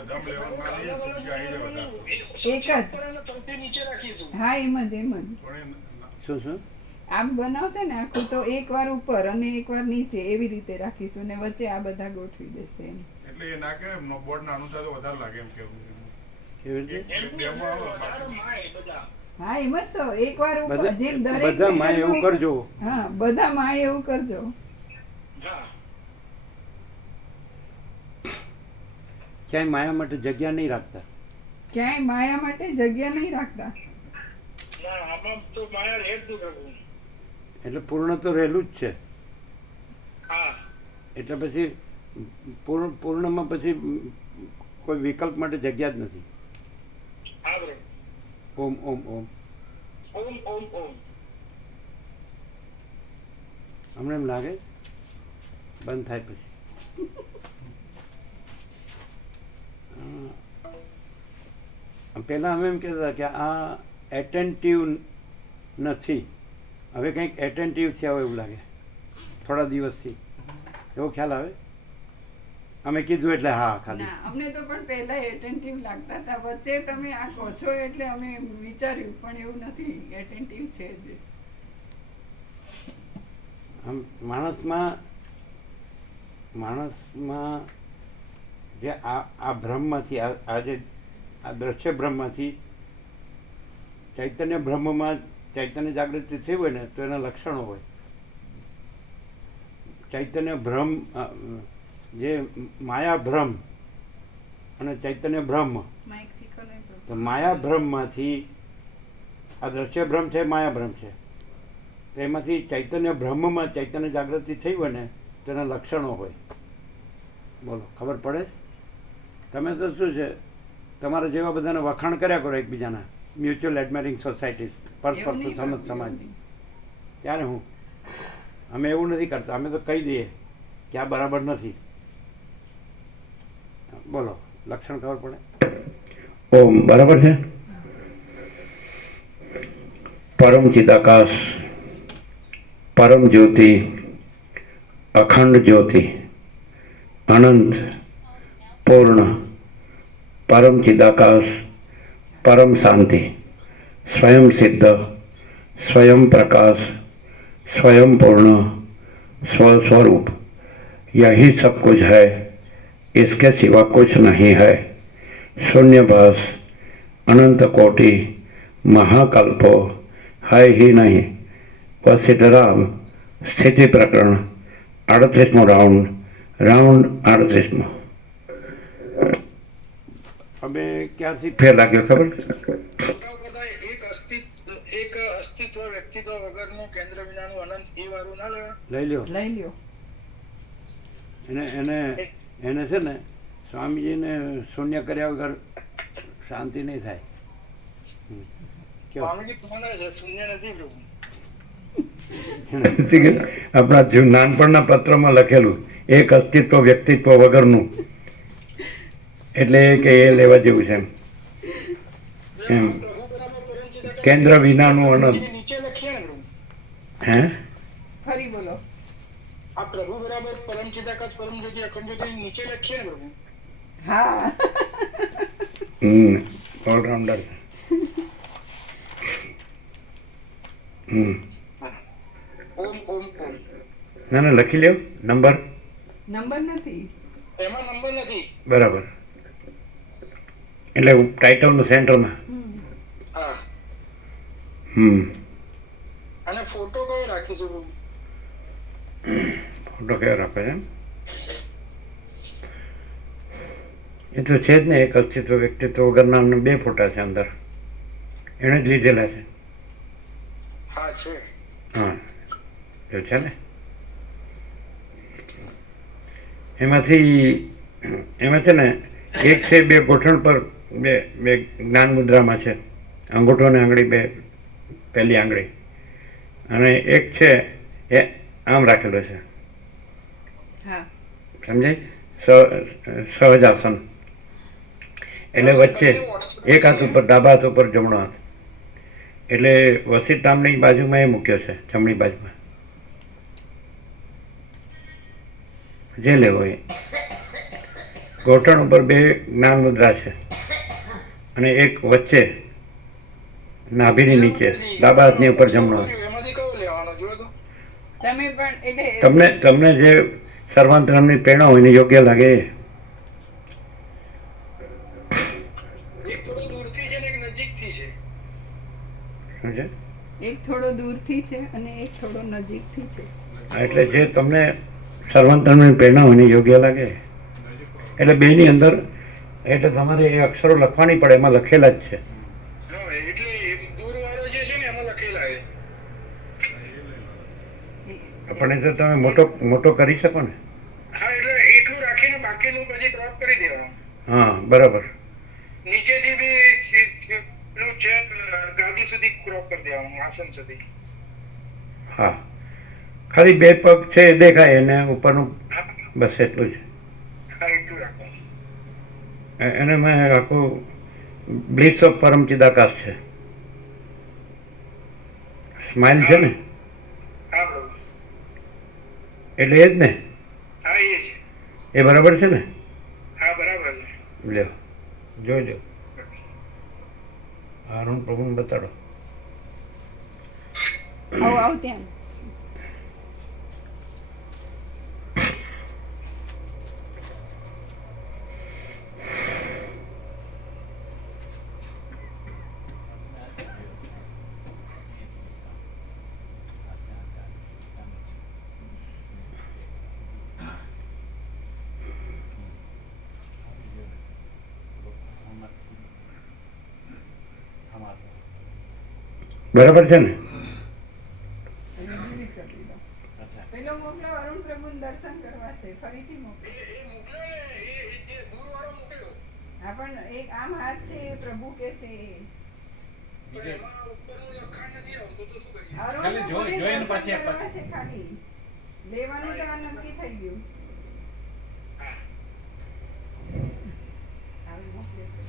એક જ. ઉપર અને સૌથી નીચે રાખીશું. હા એમ જ એમ જ. શું શું? આમ બનાવશે ને આખું તો એકવાર ઉપર અને એકવાર નીચે એવી રીતે રાખીશું ને વચ્ચે આ બધા ગોઠવી દેશે એમ. એટલે એ ના કે બોર્ડ નાનું થાય તો વધારે લાગે એમ કેવું. કેવી રીતે? એમ બી વધારે માય બધા. હા એમ જ તો એકવાર ઉપર જે દરેક બધા માં એવું પેટર્નમાં- કરજો. હા બધા માં એવું કરજો. હા. ક્યાંય માયા માટે જગ્યા નહીં રાખતા. ક્યાંય માયા માટે જગ્યા નહીં રાખતા. ના, આમાં તો માયા રહે જ નહીં પ્રભુ. એટલે પૂર્ણ તો રહેલું જ છે. હા. એટલે પછી પૂર્ણમાં પછી કોઈ વિકલ્પ માટે જગ્યા જ નથી. હા પ્રભુ. ઓમ ઓમ ઓમ. ઓમ, ઓમ, ઓમ. હમણાં એમ લાગે બંધ થાય પછી. પહેલાં અમે એમ કહેતા હતા કે આ એટેન્ટિવ નથી, હવે કંઈક એટેન્ટિવ થયા હોય એવું લાગે થોડા દિવસથી. એવો ખ્યાલ આવે? અમે કીધું એટલે હા ખાલી. ના અમને તો પણ પહેલા એટેન્ટિવ લાગતા હતા, વચ્ચે તમે આ કહો છો એટલે અમે વિચાર્યું પણ એવું નથી, એટેન્ટિવ છે જ. આમ માણસમાં જે આ બ્રહ્મમાંથી આ જે આ દ્રશ્ય બ્રહ્મમાંથી ચૈતન્ય બ્રહ્મમાં ચૈતન્ય જાગૃતિ થઈ હોય ને તો એના લક્ષણો હોય. ચૈતન્ય બ્રહ્મ જે માયા ભ્રમ અને ચૈતન્ય બ્રહ્મ, તો માયા ભ્રમમાંથી આ દ્રશ્ય ભ્રમ છે, માયા ભ્રમ છે, તો એમાંથી ચૈતન્ય બ્રહ્મમાં ચૈતન્ય જાગૃતિ થઈ હોય ને તેના લક્ષણો હોય. બોલો, ખબર પડે? તમે તો શું છે, તમારા જેવા બધાને વખાણ કર્યા કરો એકબીજાના, મ્યુચ્યુઅલ એડમાયરિંગ સોસાયટીઝ, પરસ્પર સમજ સમાજ. ત્યારે હું અમે એવું નથી કરતા, અમે તો કહી દઈએ કે આ બરાબર નથી. બોલો, લક્ષણ ખબર પડે? ઓમ બરાબર છે. પરમ ચિદાકાશ, પરમ જ્યોતિ, અખંડ જ્યોતિ, અનંત, પૂર્ણ, પરમ ચિદાકાશ, परम शांति, स्वयं सिद्ध, स्वयं प्रकाश, स्वयं पूर्ण, स्वस्वरूप, यही सब कुछ है, इसके सिवा कुछ नहीं है. शून्यभास, अनंत कोटि, महाकल्पो है ही नहीं. वसिष्ठराम स्थिति प्रकरण 38मो राउंड 38मो. હવે ક્યાંથી ફેર લાગ્યો ખબર? એક અસ્તિત્વ વ્યક્તિત્વ વગરનું કેન્દ્ર વિનાનું અનંત એ વાળું ના લઈ લ્યો. એને છે ને સ્વામીજીને શૂન્ય કર્યા વગર શાંતિ નહીં થાય. શૂન્ય નથી પ્રભુ. આપણા નાનપણના પત્રમાં લખેલું એક અસ્તિત્વ વ્યક્તિત્વ વગરનું, એટલે કે એ લેવા જેવું છે એમ. કેન્દ્ર વિનાનું અનંત. હે? ફરી બોલો. આ પ્રભુ બરાબર પરમ ચિદાકાશ, પરમ જ્યોતિ, અખંડ જ્યોતિ નીચે લખીએ ને પ્રભુ. હા. ઓલરાઉન્ડર. ઓમ ઓમ ઓમ. ના ના, લખી લ્યો. નંબર નથી એમાં, નંબર નથી. બરાબર. એટલે ટાઇટલનું સેન્ટરમાં. હા. અને ફોટો કયો રાખીશું? ફોટો કયો રાખો છે? એ તો છે જ ને, એક અસ્તિત્વ વ્યક્તિત્વ વગરના 2 ફોટા છે અંદર, એણે જ લીધેલા છે. હા છે. હા, જો છે ને. એમાં છે ને, એક છે 2 ગોઠણ પર, બે જ્ઞાન મુદ્રામાં છે, અંગૂઠો અને આંગળી, 2 પહેલી આંગળી, અને એક છે એ આમ રાખેલો છે. સમજાય? સહજાસન. એટલે વચ્ચે એક હાથ ઉપર, ડાબા હાથ ઉપર જમણો હાથ, એટલે વસિષ્ઠામની બાજુમાં એ મૂક્યો છે, જમણી બાજુમાં, જે લેવો એ. ગોઠણ ઉપર 2 જ્ઞાન મુદ્રા છે, અને એક વચ્ચે નાભીની નીચે, ડાબા હાથની ઉપર જમણો હાથ. તમને જે સર્વાંતરમની પ્રેરણા હોય ને યોગ્ય લાગે એ. એક થોડો દૂરથી છે અને એક થોડો નજીકથી છે. એટલે જે તમને સર્વાંતરમની પ્રેરણા હોય ને યોગ્ય લાગે, એટલે બેની અંદર, એટલે તમારે એ અક્ષરો લખવાની પડે, એમાં લખેલા જ છે. આપણે તો તમે મોટો કરી શકો ને. હા, એટલે એટલું રાખીને બાકીનું પછી ક્રોપ કરી દેવાનું. હા, બરાબર. નીચેથી બી ગાદી સુધી ક્રોપ કરી દેવાનું, આસન સુધી. હા, ખાલી 2 પગ છે એ દેખાય, એને ઉપરનું બસ એટલું જ. હા, એટલું રાખવાનું. એને મેં આખું બ્લિસ ઓફ પરમ ચિદાકાશ છે, સ્માઇલ છે ને, એટલે એ જ ને. હા, એ જ. એ બરાબર છે ને? હા, બરાબર. લ્યો, જોજો. અરુણ પ્રભુને બતાડો. આવ ત્યાં. બરાબર છે ને? અચ્છા પેલો મોકલો અરુણ પ્રભુને દર્શન કરવા છે, ફરીથી મોકલો. એ મોકલ્યો ને એ જે દૂરવાળો મોકલ્યો હા પણ એક આમ હાથ છે એ પ્રભુ કે છે પણ એમાં ઉપરનું લખાણ નથી આવતું તો શું કરીએ? અરુણ ખાલી પ્રભુને જોઈને દર્શન પછી કરવા છે ખાલી. લેવાનું તો આ નક્કી થઈ ગયું. હવે મોકલે છે.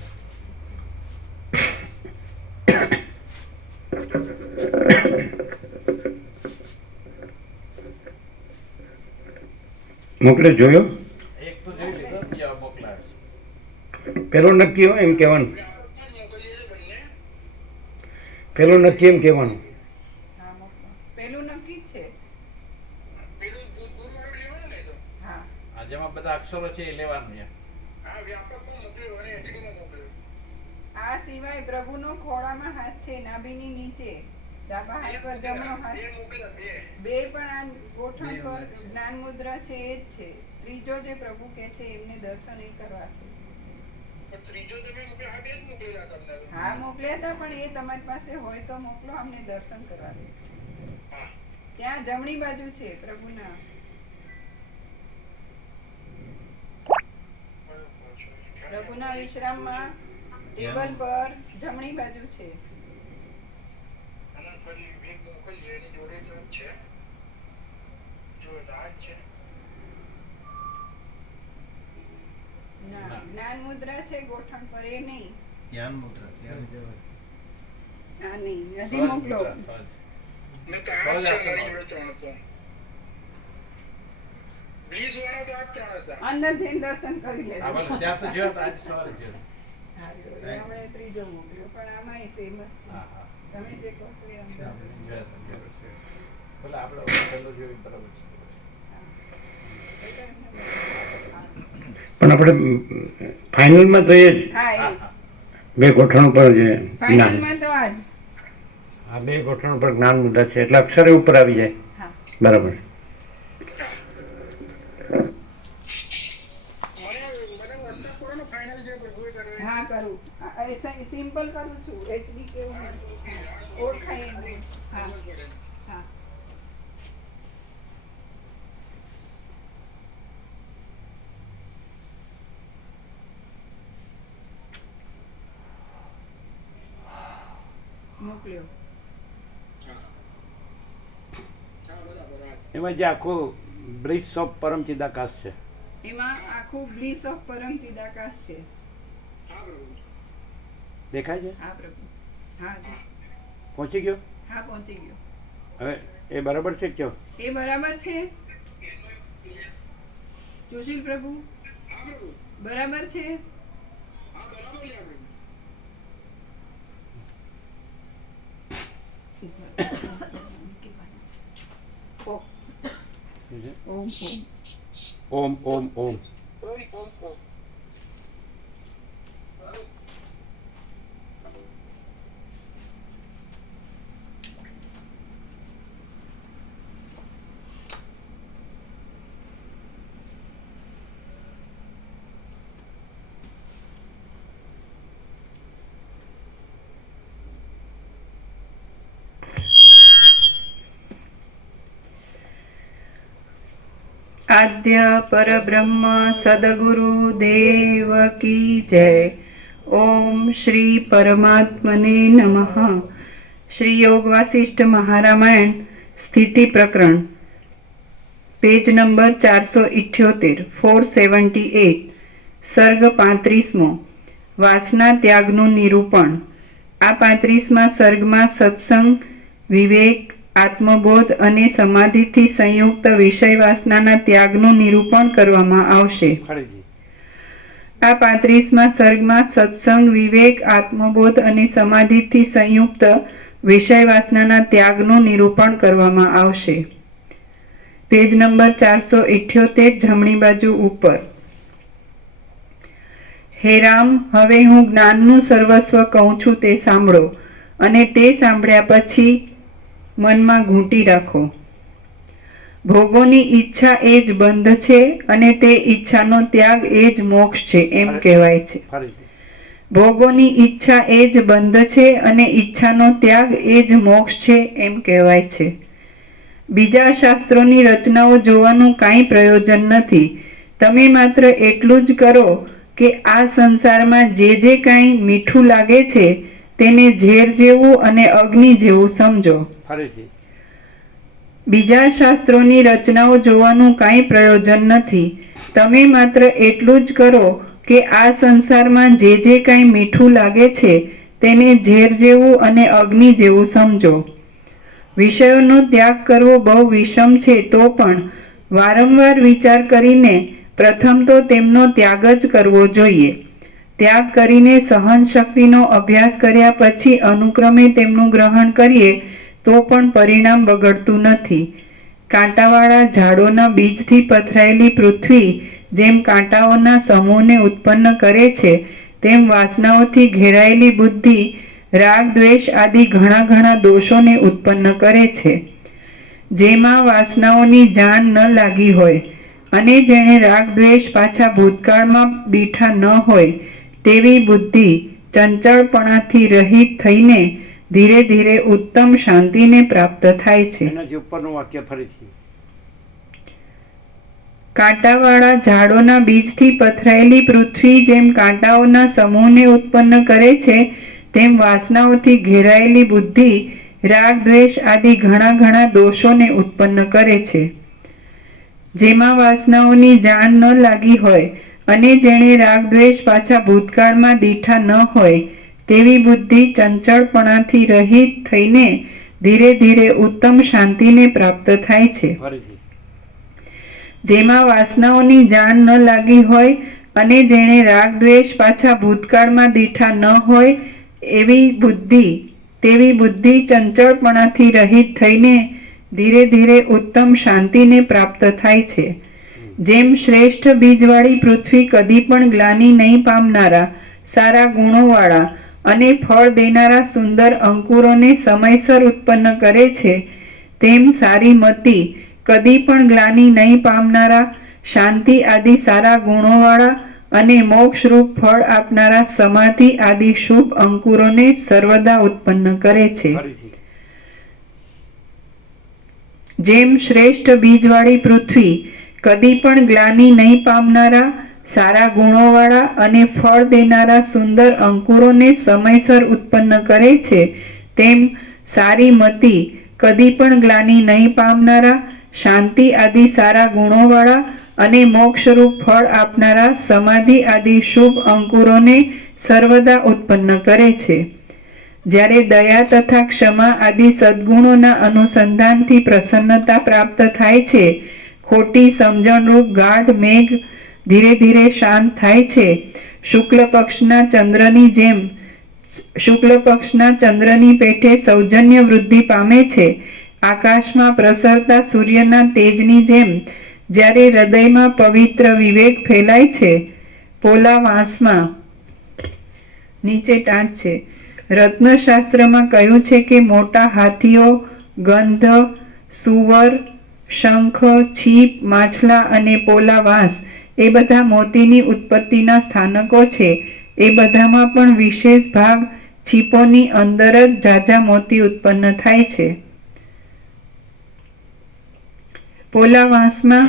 મોકલે જોયો? એક તો જોઈ લીધો, બીજા મોકલાવે છે. પેલો નક્કી હોય એમ કહેવાનું. વ્યાપકમાં જ મોકલીએ છે બંને. પેલો નક્કી એમ કહેવાનું. હા મોકલો. પેલું નક્કી જ છે. પેલું દૂરવાળો લેવાનો ને તો હા આ જેમાં બધા અક્ષરો છે એ લેવાનું છે. આ વ્યાપકમાં મોકલ્યો અને એચડીમાં મોકલ્યો. આ સિવાય પ્રભુનો ખોળામાં હાથ છે, નાભીની નીચે ડાબા હાથ પર જમણો હાથ બે મોકલ્યા બે. બે પણ આ ગોઠણ પર જ્ઞાન મુદ્રા છે એ જ છે. ત્રીજો જે પ્રભુ કે છે એમને દર્શન એ કરવા છે. પણ ત્રીજો તમે મોકલ્યો આ બે જ મોકલેલા તમને તો. હા મોકલ્યા હતા પણ એ તમારી પાસે હોય તો મોકલો, અમને દર્શન કરવા દે. હા. ત્યાં જમણી બાજુ છે પ્રભુના. પ્રભુના વિશ્રામમાં ટેબલ પર જમણી બાજુ છે. અને ફરી એક મોકલીએ એની જોડે જ છે. જો આ જ છે. ના જ્ઞાન મુદ્રા છે ગોઠણ પર, એ નહીં. ધ્યાન મુદ્રા, ધ્યાન જેવા. આ નહીં, હજી મોકલો. મેં તો આ જ છે મારી જોડે ત્રણ હતો. બ્લીસ વાળા તો આ જ ત્રણ હતા. અંદર જઈને દર્શન કરી આ લેજો. ભલે ત્યાં તો જોયો તો આજ સવારે જોયો. આપણે ત્રીજો મોકલ્યો પણ આમાંય સેમ જ છે. હા હા તમે જે કહો છો એ અંદર. જોયો તો જોયો છે. ભલે આપણે પહેલું જોયું બરાબર છે. પણ આપણે ફાઇનલમાં તો એ જ હા હા એ હા બે ગોઠણ ઉપર જે જ્ઞાન, ફાઇનલમાં તો આજ. આ બે ગોઠણ ઉપર જ્ઞાન મુદ્રા છે એટલે અક્ષરે ઉપર આવી જાય. હા બરાબર. મને WhatsApp કરો ને ફાઇનલ જે બધું કરે. હા કરું. સિમ્પલ કરું છું. એચડી કેવું ઓળખાય એમ. હા હા મોકલ્યો. હા બરાબર આ જ. એમાં જે આખું બ્લિસ ઓફ પરમ ચિદાકાશ છે. એમાં આખું બ્લીસ ઓફ પરમ ચિદાકાશ છે. હા બરાબર. દેખાય છે? હા પ્રભુ. હા જી. પહોંચી ગયો? હા પહોંચી ગયો. હવે એ બરાબર છે કયો? એ બરાબર છે સુશીલ પ્રભુ? હા પ્રભુ. બરાબર છે? હા બરાબર છે આપણે. ઓમ ઓમ ઓમ ઓમ ઓમ. ઓમ. આદ્ય પરબ્રહ્મ સદગુરુ દેવ કી જય. ઓમ શ્રી પરમાત્મને નમઃ. શ્રી યોગ વાસિષ્ઠ મહારામાયણ સ્થિતિ પ્રકરણ પેજ નંબર 478 478 સર્ગ 35મો વાસના ત્યાગનું નિરૂપણ. આ 35મા સર્ગમાં સત્સંગ, વિવેક, આત્મબોધ અને સમાધિથી સંયુક્ત વિષય વાસનાના ત્યાગનું નિરૂપણ કરવામાં આવશે. ફરીથી. આ 35મા સર્ગમાં સત્સંગ, વિવેક, આત્મબોધ અને સમાધિથી સંયુક્ત વિષય વાસનાના ત્યાગનું નિરૂપણ કરવામાં આવશે. પેજ નંબર 478 જમણી બાજુ ઉપર. હે રામ, હવે હું જ્ઞાનનું સર્વસ્વ કહું છું તે સાંભળો અને તે સાંભળ્યા પછી મનમાં ઘૂંટી રાખો. ભોગોની ઈચ્છા એ જ બંધ છે અને તે ઈચ્છાનો ત્યાગ એ જ મોક્ષ છે એમ કહેવાય છે. ફરીથી. ભોગોની ઈચ્છા એ જ બંધ છે અને ઈચ્છાનો ત્યાગ એ જ મોક્ષ છે એમ કહેવાય છે. બીજા શાસ્ત્રોની રચનાઓ જોવાનું કાંઈ પ્રયોજન નથી. તમે માત્ર એટલું જ કરો કે આ સંસારમાં જે કાંઈ મીઠું લાગે છે તેને ઝેર જેવું અને અગ્નિ જેવું સમજો. ફરીથી બીજા શાસ્ત્રોની રચનાઓ જોવાનું કાંઈ પ્રયોજન નથી. તમે માત્ર એટલું જ કરો કે આ સંસારમાં જે કાંઈ મીઠું લાગે છે તેને ઝેર જેવું અને અગ્નિ જેવું સમજો. વિષયોનો ત્યાગ કરવો બહુ વિષમ છે તો પણ વારંવાર વિચાર કરીને પ્રથમ તો તેમનો ત્યાગ જ કરવો જોઈએ. ત્યાગ કરીને સહન શક્તિનો અભ્યાસ કર્યા પછી અનુક્રમે તેમનું ગ્રહણ કરીએ તો પણ પરિણામ બગડતું નથી. કાંટાવાળા ઝાડોના બીજથી પથરાયેલી પૃથ્વી જેમ કાંટાઓના સમૂહને ઉત્પન્ન કરે છે તેમ વાસનાઓથી ઘેરાયેલી બુદ્ધિ રાગ દ્વેષ આદિ ઘણા દોષોને ઉત્પન્ન કરે છે. જેમાં વાસનાઓની જાણ ન લાગી હોય અને જેણે રાગ દ્વેષ પાછા ભૂતકાળમાં દીઠા ન હોય તેવી બુદ્ધિ ચંચળપણાથી રહિત થઈને ધીરે ધીરે ઉત્તમ શાંતિને પ્રાપ્ત થાય છે. એનાથી ઉપરનું વાક્ય ફરીથી. કાંટાવાળા ઝાડોના બીજથી પથરાયેલી પૃથ્વી જેમ કાંટાઓના સમૂહને ઉત્પન્ન કરે છે તેમ વાસનાઓથી ઘેરાયેલી બુદ્ધિ રાગ દ્વેષ આદિ ઘણા દોષોને ઉત્પન્ન કરે છે. જેમાં વાસનાઓની જાણ ન લાગી હોય અને જેણે રાગ દ્વેષ પાછા ભૂતકાળમાં દીઠા ન હોય તેવી બુદ્ધિ ચંચળપણાથી રહિત થઈને ધીરે ધીરે ઉત્તમ શાંતિને પ્રાપ્ત થાય છે. ફરીથી જેમાં વાસનાઓની જાણ ન લાગી હોય અને જેણે રાગ દ્વેષ પાછા ભૂતકાળમાં દીઠા ન હોય તેવી બુદ્ધિ ચંચળપણાથી રહિત થઈને ધીરે ધીરે ઉત્તમ શાંતિને પ્રાપ્ત થાય છે. જેમ શ્રેષ્ઠ બીજવાળી પૃથ્વી કદી પણ ગ્લાનિ નહીં પામનારા સારા ગુણોવાળા અને ફળ દેનારા સુંદર અંકુરોને સમયસર ઉત્પન્ન કરે છે તેમ સારી મતિ કદી પણ ગ્લાનિ નહીં પામનારા શાંતિ આદિ સારા ગુણોવાળા અને મોક્ષરૂપ ફળ આપનારા સમાધિ આદિ શુભ અંકુરોને સર્વદા ઉત્પન્ન કરે છે. ફરીથી જેમ શ્રેષ્ઠ બીજવાળી પૃથ્વી કદી પણ ગ્લાનિ નહીં પામનારા સારા ગુણોવાળા અને ફળ દેનારા સુંદર અંકુરોને સમયસર ઉત્પન્ન કરે છે તેમ સારી મતિ કદી પણ ગ્લાનિ નહીં પામનારા શાંતિ આદિ સારા ગુણોવાળા અને મોક્ષરૂપ ફળ આપનારા સમાધિ આદિ શુભ અંકુરોને સર્વદા ઉત્પન્ન કરે છે. જ્યારે દયા તથા ક્ષમા આદિ સદ્ગુણોના અનુસંધાનથી પ્રસન્નતા પ્રાપ્ત થાય છે, ખોટી સમજણરૂપ ગાઢ મેઘ ધીરે ધીરે શાંત થાય છે. શુક્લ પક્ષના ચંદ્રની પેઠે સૌજન્ય વૃદ્ધિ પામે છે. આકાશમાં પ્રસરતા સૂર્યના તેજની જેમ જ્યારે હૃદયમાં પવિત્ર વિવેક ફેલાય છે. પોલા વાંસમાં નીચે ટાંચ છે. રત્નશાસ્ત્રમાં કહ્યું છે કે મોટા હાથીઓ, ગંધ, સુવર, શંખ, છીપ, માછલા અને પોલા વાંસ એ બધા મોતીની ઉત્પત્તિના સ્થાનકો છે. એ બધામાં પણ વિશેષ ભાગ છીપોની અંદર જ ઝાઝા મોતી ઉત્પન્ન થાય છે. પોલા વાંસમાં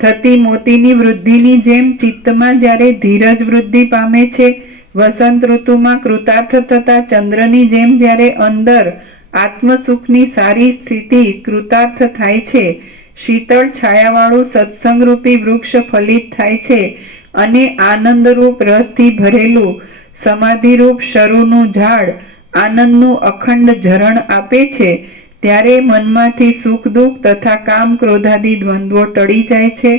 થતી મોતીની વૃદ્ધિની જેમ ચિત્તમાં જ્યારે ધીરજ વૃદ્ધિ પામે છે, વસંત ઋતુમાં કૃતાર્થ થતા ચંદ્રની જેમ જ્યારે અંદર આત્મસુખની સારી સ્થિતિ કૃતાર્થ થાય છે, શીતળ છાયાવાળું સત્સંગરૂપી વૃક્ષ ફલિત થાય છે અને આનંદરૂપ રસથી ભરેલું સમાધિરૂપ શરૂનું ઝાડ આનંદનું અખંડ ઝરણ આપે છે, ત્યારે મનમાંથી સુખ દુઃખ તથા કામ ક્રોધાદી દ્વંદ્વો ટળી જાય છે,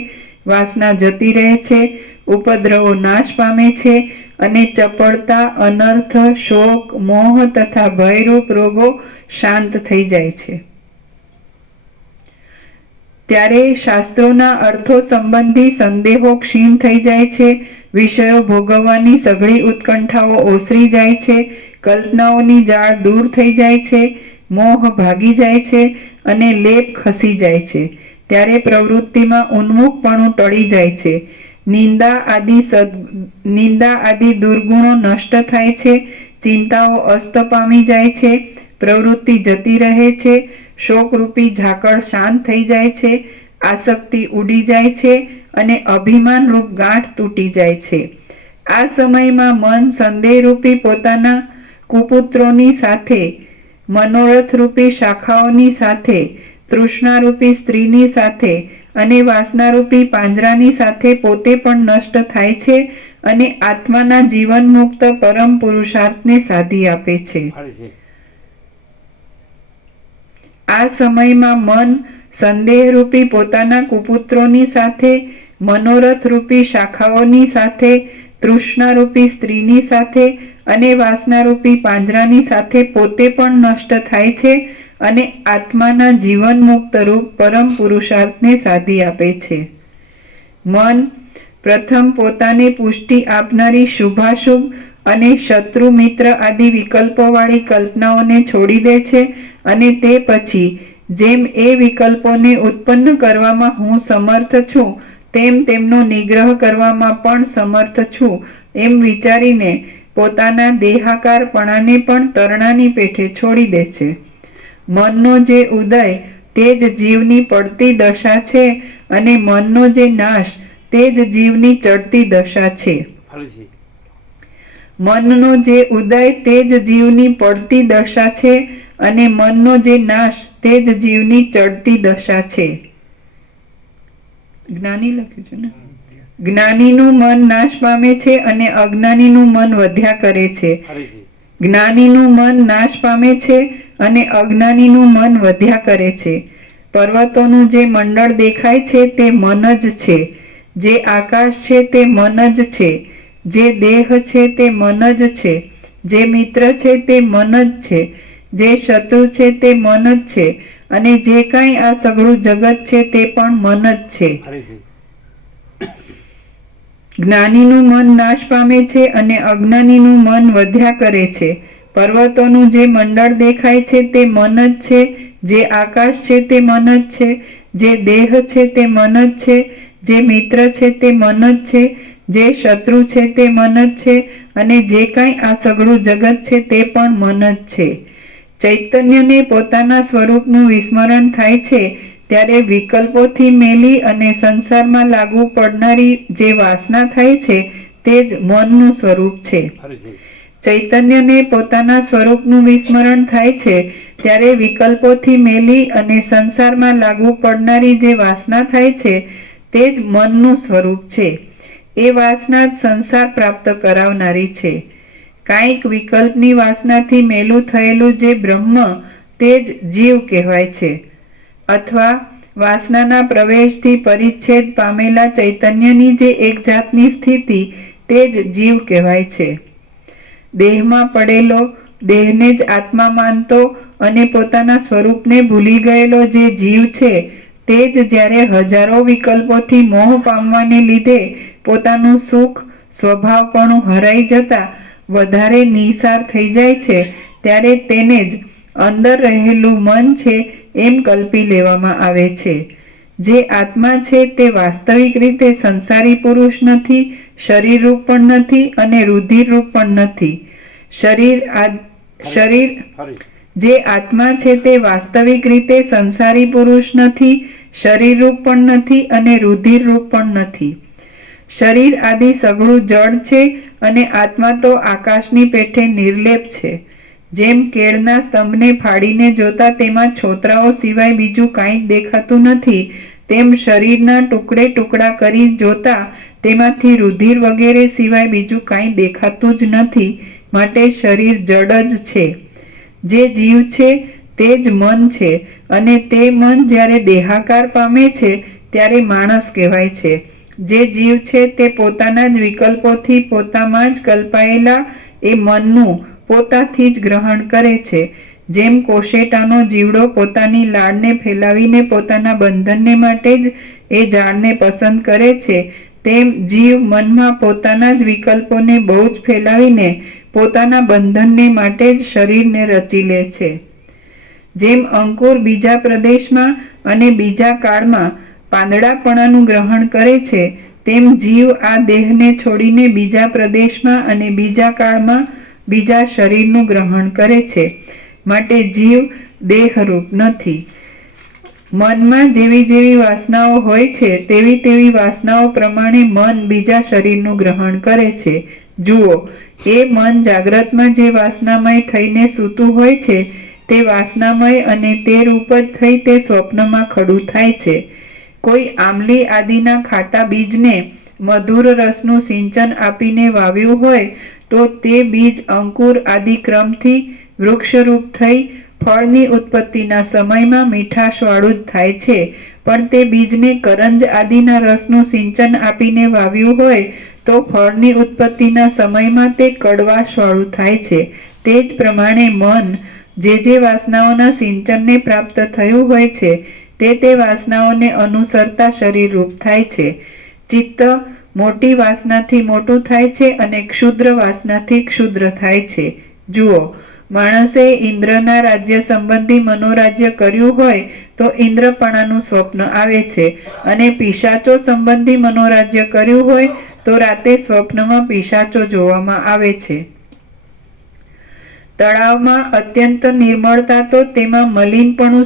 વાસના જતી રહે છે, ઉપદ્રવો નાશ પામે છે અને ચપળતા, અનર્થ, શોક, મોહ તથા ભયરૂપ રોગો શાંત થઈ જાય છે. ત્યારે શાસ્ત્રોના અર્થો સંબંધી સંદેહો ક્ષીણ થઈ જાય છે, વિષયો ભોગવવાની સઘળી ઉત્કંઠાઓ ઓસરી જાય છે, કલ્પનાઓની જાળ દૂર થઈ જાય છે, મોહ ભાગી જાય છે અને લેપ ખસી જાય છે. ત્યારે પ્રવૃત્તિમાં ઉન્મુખપણું ટળી જાય છે. નિંદા આદિ દુર્ગુણો નષ્ટ થાય છે, ચિંતાઓ અસ્ત પામી જાય છે, પ્રવૃત્તિ જતી રહે છે, શોકરૂપી ઝાકળ શાંત થઈ જાય છે, આસક્તિ ઉડી જાય છે અને અભિમાન રૂપ ગાંઠ તૂટી જાય છે. આ સમયમાં મન સંદેહરૂપી પોતાના કુપુત્રોની સાથે, મનોરથરૂપી શાખાઓની સાથે, તૃષ્ણારૂપી સ્ત્રીની સાથે અને વાસનારૂપી પાંજરાની સાથે પોતે પણ નષ્ટ થાય છે અને આત્માના જીવન મુક્ત પરમ પુરુષાર્થને સાધી આપે છે. આ સમયમાં મન સંદેહરૂપી પોતાના કુપુત્રોની સાથે, મનોરથરૂપી શાખાઓની સાથે, તૃષ્ણારૂપી સ્ત્રીની સાથે અને વાસનારૂપી પાંજરાની સાથે પોતે પણ નષ્ટ થાય છે અને આત્માના જીવન મુક્ત રૂપ પરમ પુરુષાર્થને સાધી આપે છે. મન પ્રથમ પોતાને પુષ્ટિ આપનારી શુભાશુભ અને શત્રુ મિત્ર આદિ વિકલ્પોવાળી કલ્પનાઓને છોડી દે છે અને તે પછી જેમ એ વિકલ્પોને ઉત્પન્ન કરવામાં હું સમર્થ છું તેમ તેમનો નિગ્રહ કરવામાં પણ સમર્થ છું એમ વિચારીને પોતાના દેહાકારપણાને પણ તરણાની પેઠે છોડી દે છે. મનનો જે ઉદય તે જ જીવની પડતી દશા છે અને મનનો જે નાશ તે જ જીવની ચડતી દશા છે. મનનો જે ઉદય તે જ જીવની પડતી દશા છે અને મનનો જે નાશ તે જ જીવની ચડતી દશા છે. જ્ઞાની લખ્યું છે ને. જ્ઞાનીનું મન નાશ પામે છે અને અજ્ઞાનીનું મન વધ્યા કરે છે. જ્ઞાનીનું મન નાશ પામે છે અને અજ્ઞાનીનું મન વધ્યા કરે છે. પર્વતોનું જે મંડળ દેખાય છે તે મન જ છે, જે આકાશ છે તે મન જ છે, જે દેહ છે તે મન જ છે, જે મિત્ર છે તે મન જ છે, જે શત્રુ છે તે મન જ છે અને જે કાંઈ આ સઘળું જગત છે તે પણ મન જ છે. જ્ઞાનીનું મન નાશ પામે છે અને અજ્ઞાનીનું મન વધ્યા કરે છે. પર્વતોનું જે મંડળ દેખાય છે તે મન જ છે, જે આકાશ છે તે મન જ છે, જે દેહ છે તે મન જ છે, જે મિત્ર છે તે મન જ છે, જે શત્રુ છે તે મન જ છે અને જે કાંઈ આ સઘળું જગત છે તે પણ મન જ છે. ચૈતન્યને પોતાના સ્વરૂપનું વિસ્મરણ થાય છે ત્યારે વિકલ્પોથી મેલી અને સંસારમાં લાગુ પડનારી જે વાસના થાય છે તે જ મનનું સ્વરૂપ છે. ચૈતન્યને પોતાના સ્વરૂપનું વિસ્મરણ થાય છે ત્યારે વિકલ્પોથી મેલી અને સંસારમાં લાગુ પડનારી જે વાસના થાય છે તે જ મનનું સ્વરૂપ છે. એ વાસના જ સંસાર પ્રાપ્ત કરાવનારી છે. કાંઈક વિકલ્પની વાસનાથી મેલું થયેલું જે બ્રહ્મ તે જ જીવ કહેવાય છે, અથવા વાસનાના પ્રવેશથી પરિચ્છેદ પામેલા ચૈતન્યની જે એક જાતની સ્થિતિ તે જ જીવ કહેવાય છે. દેહમાં પડેલો, દેહને જ આત્મા માનતો અને પોતાના સ્વરૂપને ભૂલી ગયેલો જે જીવ છે તે જ જ્યારે હજારો વિકલ્પોથી મોહ પામવાને લીધે પોતાનું સુખ, સ્વભાવપણું હરાઈ જતા વધારે નિસાર થઈ જાય છે ત્યારે તેને જ અંદર રહેલું મન છે એમ કલ્પી લેવામાં આવે છે. જે આત્મા છે તે વાસ્તવિક રીતે સંસારી પુરુષ નથી, શરીરરૂપ પણ નથી અને રુધિરરૂપ પણ નથી. જે આત્મા છે તે વાસ્તવિક રીતે સંસારી પુરુષ નથી, શરીરરૂપ પણ નથી અને રુધિરરૂપ પણ નથી. શરીર આદિ સઘળું જડ છે અને આત્મા તો આકાશની પેઠે નિર્લેપ છે. જેમ કેળના સ્તંભને ફાડીને જોતા તેમાં છોતરાઓ સિવાય બીજું કાંઈ જ દેખાતું નથી, તેમ શરીરના ટુકડે ટુકડા કરી જોતા તેમાંથી રુધિર વગેરે સિવાય બીજું કાંઈ દેખાતું જ નથી, માટે શરીર જડ જ છે. જે જીવ છે તે જ મન છે અને તે મન જ્યારે દેહાકાર પામે છે ત્યારે માણસ કહેવાય છે. જે જીવ છે તે પોતાના જ વિકલ્પોથી પોતામાં જ કલ્પાયેલા એ મનનું પોતાથી જ ગ્રહણ કરે છે. જેમ કોશેટાનો જીવડો પોતાની લાળને ફેલાવીને પોતાના બંધનને માટે જ એ ઝાડને પસંદ કરે છે, તેમ જીવ મનમાં પોતાના જ વિકલ્પોને બહુ જ ફેલાવીને પોતાના બંધનને માટે જ શરીરને રચી લે છે. જેમ અંકુર બીજા પ્રદેશમાં અને બીજા કાળમાં પાંદડાપણાનું ગ્રહણ કરે છે તેમ જીવ આ દેહને છોડીને બીજા પ્રદેશમાં અને બીજા કાળમાં બીજા શરીરનું ગ્રહણ કરે છે. માટે જીવ દેહરૂપ નથી. મનમાં જેવી જેવી વાસનાઓ હોય છે તેવી તેવી વાસનાઓ પ્રમાણે મન બીજા શરીરનું ગ્રહણ કરે છે. જુઓ, એ મન જાગ્રતમાં જે વાસનામય થઈને સૂતું હોય છે તે વાસનામય અને તે રૂપ જ થઈ તે સ્વપ્નમાં ખડું થાય છે. કોઈ આંબલી આદિના ખાટા બીજને મધુર રસનું સિંચન આપીને વાવ્યું હોય તો તે બીજ અંકુર આદિ ક્રમથી વૃક્ષરૂપ થઈ ફળની ઉત્પત્તિના સમયમાં મીઠાશવાળું જ થાય છે. પણ તે બીજને કરંજ આદિના રસનું સિંચન આપીને વાવ્યું હોય તો ફળની ઉત્પત્તિના સમયમાં તે કડવાશવાળું થાય છે. તે જ પ્રમાણે મન જે વાસનાઓના સિંચનને પ્રાપ્ત થયું હોય છે તે વાસનાઓને અનુસરતા શરીર રૂપ થાય છે. ચિત્ત મોટી વાસનાથી મોટું થાય છે અને ક્ષુદ્ર વાસનાથી ક્ષુદ્ર થાય છે. જુઓ, માણસે ઇન્દ્રના રાજ્ય સંબંધી મનોરાજ્ય કર્યું હોય તો ઇન્દ્રપણાનું સ્વપ્ન આવે છે અને પિશાચો સંબંધી મનોરાજ્ય કર્યું હોય તો રાતે સ્વપ્નમાં પિશાચો જોવામાં આવે છે. તળાવમાં અત્યંત નિર્મળતા તો તેમાં મલિનપણું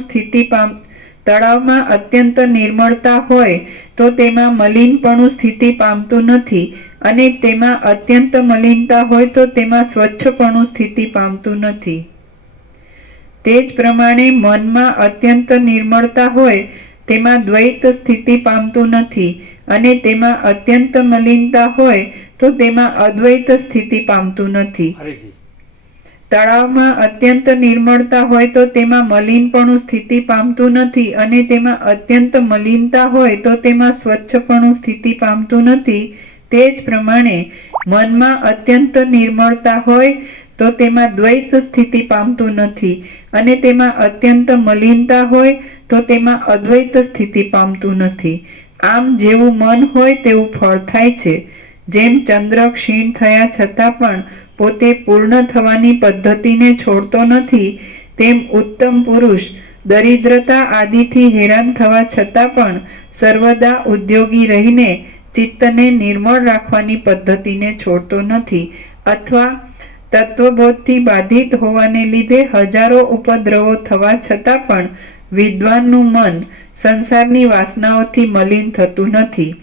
તળાવમાં અત્યંત નિર્મળતા હોય તો તેમાં મલિનપણું સ્થિતિ પામતું નથી અને તેમાં અત્યંત મલિનતા હોય તો તેમાં સ્વચ્છપણું સ્થિતિ પામતું નથી. તે જ પ્રમાણે મનમાં અત્યંત નિર્મળતા હોય તેમાં દ્વૈત સ્થિતિ પામતું નથી અને તેમાં અત્યંત મલિનતા હોય તો તેમાં અદ્વૈત સ્થિતિ પામતું નથી. તળાવમાં અત્યંત નિર્મળતા હોય તો તેમાં મલિનપણું સ્થિતિ પામતું નથી અને તેમાં અત્યંત મલિનતા હોય તો તેમાં સ્વચ્છપણું સ્થિતિ પામતું નથી. તે જ પ્રમાણે મનમાં અત્યંત નિર્મળતા હોય તો તેમાં દ્વૈત સ્થિતિ પામતું નથી અને તેમાં અત્યંત મલિનતા હોય તો તેમાં અદ્વૈત સ્થિતિ પામતું નથી. આમ જેવું મન હોય તેવું ફળ થાય છે. જેમ ચંદ્ર ક્ષીણ થયા છતાં પણ પોતે પૂર્ણ થવાની પદ્ધતિને છોડતો નથી તેમ ઉત્તમ પુરુષ દરિદ્રતા આદિથી હેરાન થવા છતાં પણ સર્વદા ઉદ્યોગી રહીને ચિત્તને નિર્મળ રાખવાની પદ્ધતિને છોડતો નથી અથવા તત્વબોધથી બાધિત હોવાને લીધે હજારો ઉપદ્રવો થવા છતાં પણ વિદ્વાનનું મન સંસારની વાસનાઓથી મલિન થતું નથી.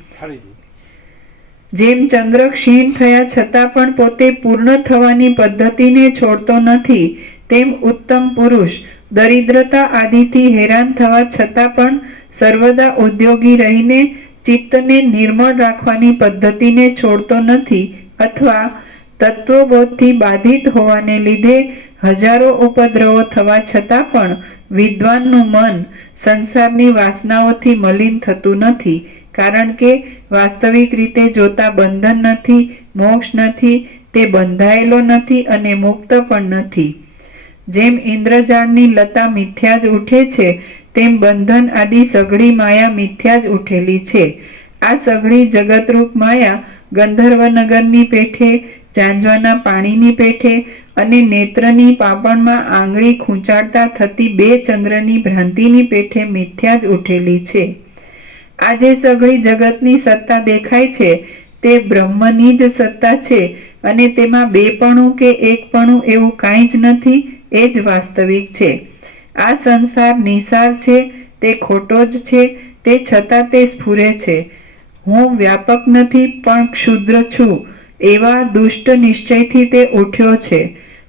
જેમ ચંદ્ર ક્ષીણ થયા છતાં પણ પોતે પૂર્ણ થવાની પદ્ધતિને છોડતો નથી તેમ ઉત્તમ પુરુષ દરિદ્રતા આદિથી હેરાન થવા છતાં પણ સર્વદા ઉદ્યોગી રહીને ચિત્તને નિર્મળ રાખવાની પદ્ધતિને છોડતો નથી અથવા તત્વબોધથી બાધિત હોવાને લીધે હજારો ઉપદ્રવો થવા છતાં પણ વિદ્વાનનું મન સંસારની વાસનાઓથી મલિન થતું નથી. કારણ કે વાસ્તવિક રીતે જોતા બંધન નથી, મોક્ષ નથી, તે બંધાયેલો નથી અને મુક્ત પણ નથી. જેમ ઇન્દ્રજાળની લતા મિથ્યા જ ઉઠે છે તેમ બંધન આદિ સઘળી માયા મિથ્યા જ ઉઠેલી છે. આ સઘળી જગતરૂપ માયા ગંધર્વનગરની પેઠે, જાંજવાના પાણીની પેઠે અને નેત્રની પાંપણમાં આંગળી ખૂંચાડતા થતી બે ચંદ્રની ભ્રાંતિની પેઠે મિથ્યા જ ઉઠેલી છે. આ જે સઘળી જગતની સત્તા દેખાય છે તે બ્રહ્મની જ સત્તા છે અને તેમાં બેપણું કે એકપણું એવું કાંઈ જ નથી. એ જ વાસ્તવિક છે. આ સંસાર નિસાર છે, તે ખોટો જ છે, તે છતાં તે સ્ફુરે છે. હું વ્યાપક નથી પણ ક્ષુદ્ર છું એવા દુષ્ટ નિશ્ચયથી તે ઉઠ્યો છે.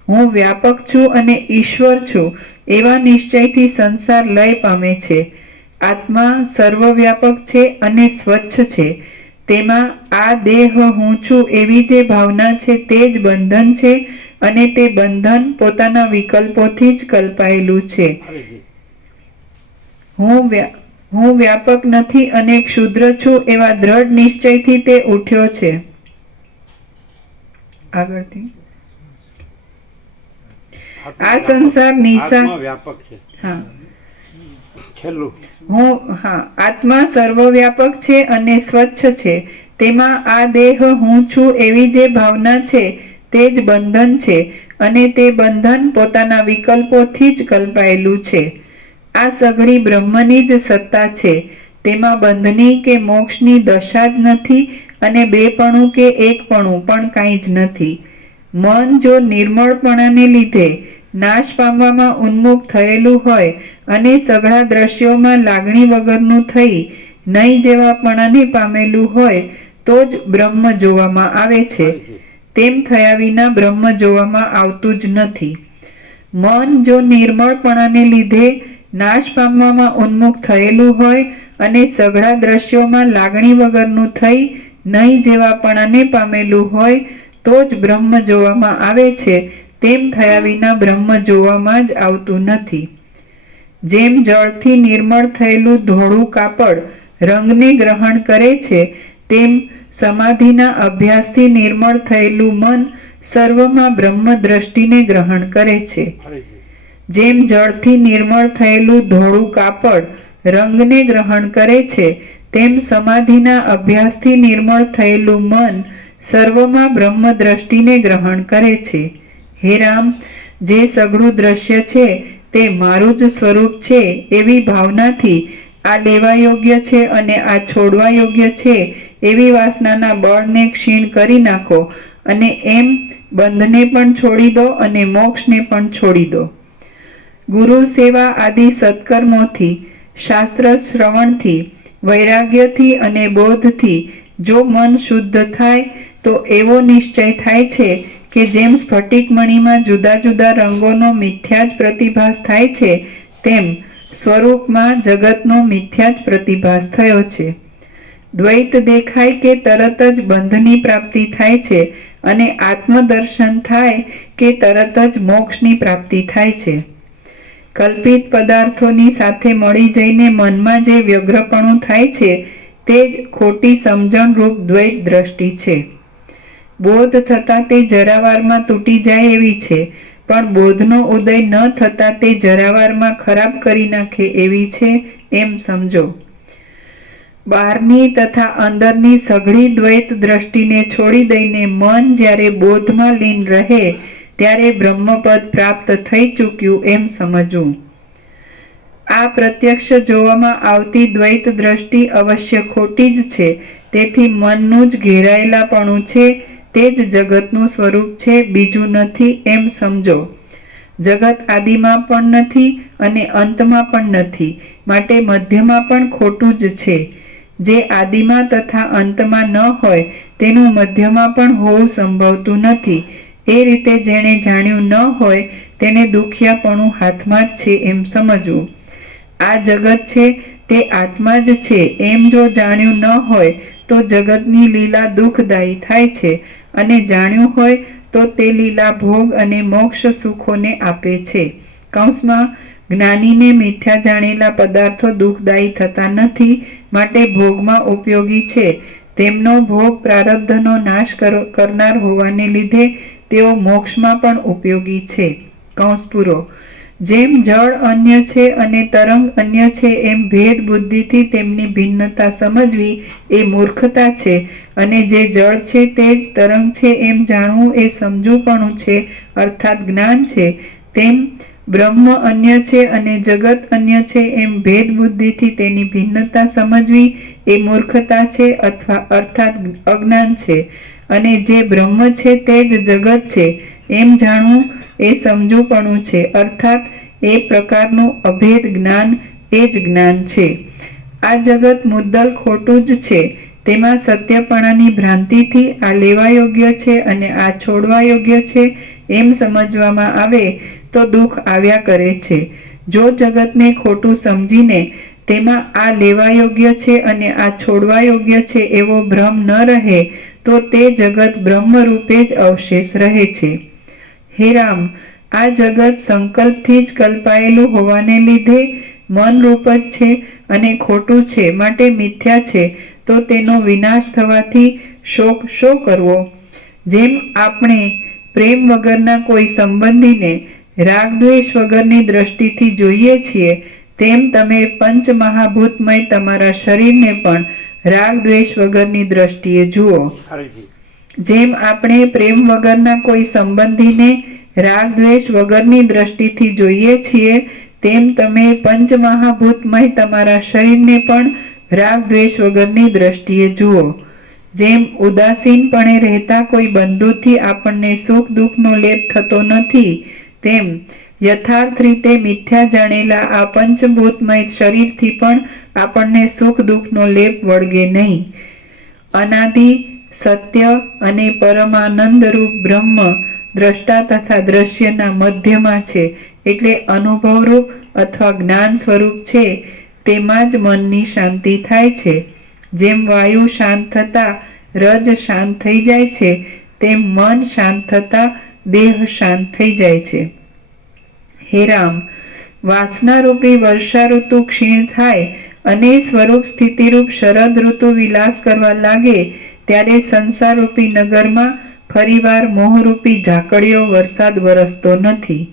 હું વ્યાપક છું અને ઈશ્વર છું એવા નિશ્ચયથી સંસાર લય પામે છે. આત્મા સર્વવ્યાપક છે અને સ્વચ્છ છે. તેમાં આ દેહ હું છું એવી જે ભાવના છે તે જ બંધન છે અને તે બંધન પોતાના વિકલ્પોથી જ કલ્પાયેલું છે. હું વ્યાપક નથી અને ક્ષુદ્ર છું એવા દ્રઢ નિશ્ચયથી તે ઉઠ્યો છે. આગળથી આ સંસાર નિસાર વ્યાપક છે. હા, આત્મા સર્વવ્યાપક છે અને સ્વચ્છ છે. તેમાં આ દેહ હું છું એવી જે ભાવના છે તે જ બંધન છે અને તે બંધન પોતાના વિકલ્પોથી જ કલ્પાયેલું છે. આ સઘળી બ્રહ્મની જ સત્તા છે. તેમાં બંધની કે મોક્ષની દશા જ નથી અને બેપણું કે એકપણું પણ કાંઈ જ નથી. મન જો નિર્મળપણાને લીધે નાશ પામવામાં ઉન્મુખ થયેલું હોય અને સઘળા દ્રશ્યોમાં લાગણી વગરનું થઈ નહીં જેવાપણાને પામેલું હોય તો જ બ્રહ્મ જોવામાં આવે છે. તેમ થયા વિના બ્રહ્મ જોવામાં આવતું જ નથી. મન જો નિર્મળપણાને લીધે નાશ પામવામાં ઉન્મુખ થયેલું હોય અને સઘળા દ્રશ્યોમાં લાગણી વગરનું થઈ નહીં જેવાપણાને પામેલું હોય તો જ બ્રહ્મ જોવામાં આવે છે. તેમ થયા વિના બ્રહ્મ જોવામાં જ આવતું નથી. જેમ જળથી નિર્મળ થયેલું ધોળું કાપડ રંગને ગ્રહણ કરે છે, તેમ સમાધિના અભ્યાસથી નિર્મળ થયેલું મન સર્વમાં બ્રહ્મ દ્રષ્ટિને ગ્રહણ કરે છે. જેમ જળથી નિર્મળ થયેલું ધોળું કાપડ રંગને ગ્રહણ કરે છે, તેમ સમાધિના અભ્યાસથી નિર્મળ થયેલું મન સર્વમાં બ્રહ્મ દ્રષ્ટિને ગ્રહણ કરે છે. હે રામ, જે સઘળું દ્રશ્ય છે તે મારું જ સ્વરૂપ છે એવી ભાવનાથી આ લેવા યોગ્ય છે અને આ છોડવા યોગ્ય છે એવી વાસનાના બળને ક્ષીણ કરી નાખો અને એમ બંધને પણ છોડી દો અને મોક્ષને પણ છોડી દો. ગુરુ સેવા આદિ સત્કર્મોથી, શાસ્ત્ર શ્રવણથી, વૈરાગ્યથી અને બોધથી જો મન શુદ્ધ થાય તો એવો નિશ્ચય થાય છે કે જેમ સ્ફટિક મણીમાં જુદા જુદા રંગોનો મિથ્યા જ પ્રતિભાસ થાય છે, તેમ સ્વરૂપમાં જગતનો મિથ્યા જ પ્રતિભાસ થયો છે. દ્વૈત દેખાય કે તરત જ બંધની પ્રાપ્તિ થાય છે અને આત્મદર્શન થાય કે તરત જ મોક્ષની પ્રાપ્તિ થાય છે. કલ્પિત પદાર્થોની સાથે મળી જઈને મનમાં જે વ્યગ્રપણું થાય છે તે જ ખોટી સમજણરૂપ દ્વૈત દ્રષ્ટિ છે. બોધ થતાં તે જરાવારમાં તૂટી જાય એવી છે, પણ બોધનો ઉદય ન થતાં તે જરાવારમાં ખરાબ કરી નાખે એવી છે એમ સમજો. બહારની તથા અંદરની સઘળી દ્વૈત દ્રષ્ટિને છોડી દઈને મન જ્યારે બોધમાં લીન રહે ત્યારે બ્રહ્મપદ પ્રાપ્ત થઈ ચૂક્યું એમ સમજવું. આ પ્રત્યક્ષ જોવામાં આવતી દ્વૈત દ્રષ્ટિ અવશ્ય ખોટી જ છે. તેથી મનનું જ ઘેરાયેલાપણું છે તે જ જગતનું સ્વરૂપ છે, બીજું નથી એમ સમજો. જગત આદિમાં પણ નથી અને અંતમાં પણ નથી, માટે મધ્યમાં પણ ખોટું જ છે. જે આદિમાં તથા અંતમાં ન હોય તેનું મધ્યમાં પણ હોવું સંભવતું નથી. એ રીતે જેણે જાણ્યું ન હોય તેને દુખિયાપણું હાથમાં જ છે એમ સમજવું. આ જગત છે તે આત્મા જ છે એમ જો જાણ્યું ન હોય તો જગતની લીલા દુઃખદાયી થાય છે અને જાણ્યું હોય તો તે લીલા ભોગ અને મોક્ષ સુખોને આપે છે. કૌંસમાં જ્ઞાનીને મિથ્યા જાણેલા પદાર્થો દુઃખદાયી થતા નથી, માટે ભોગમાં ઉપયોગી છે. તેમનો ભોગ પ્રારબ્ધનો નાશ કરનાર હોવાને લીધે તેઓ મોક્ષમાં પણ ઉપયોગી છે. કૌંસ પૂરો. જેમ જળ અન્ય છે અને તરંગ અન્ય છે એમ ભેદ બુદ્ધિથી તેમની ભિન્નતા સમજવી એ મૂર્ખતા છે, અને જે જળ છે તે જ તરંગ છે એમ જાણવું એ સમજુપણું છે અર્થાત જ્ઞાન છે. તેમ બ્રહ્મ અન્ય છે અને જગત અન્ય છે એમ ભેદ બુદ્ધિથી તેની ભિન્નતા સમજવી એ મૂર્ખતા છે અથવા અર્થાત અજ્ઞાન છે. અને જે બ્રહ્મ છે તે જ જગત છે એમ જાણવું એ સમજુપણું છે અર્થાત એ પ્રકારનું અભેદ જ્ઞાન એ જ જ્ઞાન છે. આ જગત મુદ્દલ ખોટું જ છે. તેમાં સત્યપણાની ભ્રાંતિથી આ લેવા યોગ્ય છે અને આ છોડવા યોગ્ય છે એમ સમજવામાં આવે તો દુઃખ આવ્યા કરે છે. જો જગતને ખોટું સમજીને તેમાં આ લેવા યોગ્ય છે અને આ છોડવા યોગ્ય છે એવો ભ્રમ ન રહે તો તે જગત બ્રહ્મરૂપે જ અવશેષ રહે છે. હે રામ, આ જગત સંકલ્પથી જ કલ્પાયેલું હોવાને લીધે મનરૂપ જ છે અને ખોટું છે, માટે મિથ્યા છે. તો તેનો વિનાશ થવાથી શોક શો કરવો? જેમ આપણે પ્રેમ વગરના કોઈ સંબંધીને રાગદ્વેષ વગરની દ્રષ્ટિથી જોઈએ છીએ, તેમ તમે પંચમહાભૂતમય તમારા શરીરને પણ રાગદ્વેષ વગરની દ્રષ્ટિએ જુઓ. જેમ આપણે પ્રેમ વગરના કોઈ સંબંધીને રાગદ્વેષ વગરની દ્રષ્ટિથી જોઈએ છીએ, તેમ તમે પંચમહાભૂતમય તમારા શરીરને પણ રાગ દ્વેષ વગરની દ્રષ્ટિએ જુઓ. જેમ ઉદાસીનપણે રહેતા કોઈ બંધુથી આપણને સુખ દુઃખનો લેપ થતો નથી, તેમ યથાર્થ રીતે મિથ્યા જાણેલા આ પંચભૂતમય શરીરથી પણ આપણને સુખ દુઃખનો લેપ વળગે નહીં. અનાદિ સત્ય અને પરમાનંદરૂપ બ્રહ્મ દ્રષ્ટા તથા દ્રશ્યના મધ્યમાં છે, એટલે અનુભવરૂપ અથવા જ્ઞાન સ્વરૂપ છે. તેમાં જ મનની શાંતિ થાય છે. જેમ વાયુ શાંત થતાં રજ શાંત થઈ જાય છે, તેમ મન શાંત થતાં દેહ શાંત થઈ જાય છે. હે રામ, વાસનારૂપી વર્ષા ઋતુ ક્ષીણ થાય અને સ્વરૂપ સ્થિતિરૂપ શરદ ઋતુ વિલાસ કરવા લાગે, ત્યારે સંસારરૂપી નગરમાં ફરીવાર મોહરૂપી ઝાકળિયો વરસાદ વરસતો નથી.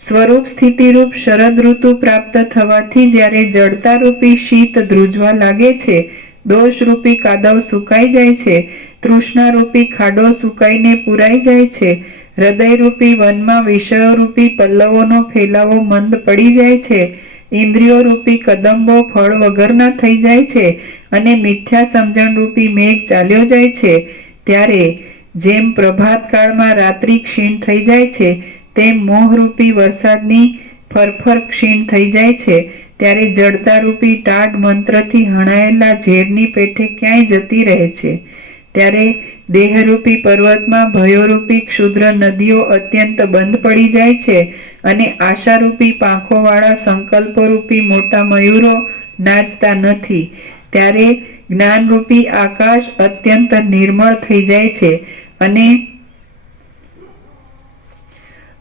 સ્વરૂપ સ્થિતિરૂપ શરદ ઋતુ પ્રાપ્ત થવાથી જ્યારે જડતારૂપી શીત ધ્રુજવા લાગે છે, દોષરૂપી કાદવ સુકાઈ જાય છે, તૃષ્ણારૂપી ખાડો સુકાઈને પુરાઈ જાય છે, હૃદયરૂપી વનમાં વિષયોરૂપી પલ્લવોનો ફેલાવો મંદ પડી જાય છે, ઇન્દ્રિયોરૂપી કદંબો ફળ વગરના થઈ જાય છે અને મિથ્યા સમજણરૂપી મેઘ ચાલ્યો જાય છે, ત્યારે જેમ પ્રભાતકાળમાં રાત્રિ ક્ષીણ થઈ જાય છે, તેમ મોહરૂપી વરસાદની ફરફર ક્ષીણ થઈ જાય છે, ત્યારે જડતારૂપી ટાઢ મંત્રથી હણાયેલા ઝેરની પેઠે ક્યાંય જતી રહે છે. ત્યારે દેહરૂપી પર્વતમાં ભયોરૂપી ક્ષુદ્ર નદીઓ અત્યંત બંધ પડી જાય છે અને આશારૂપી પાંખોવાળા સંકલ્પરૂપી મોટા મયુરો નાચતા નથી. ત્યારે જ્ઞાનરૂપી આકાશ અત્યંત નિર્મળ થઈ જાય છે અને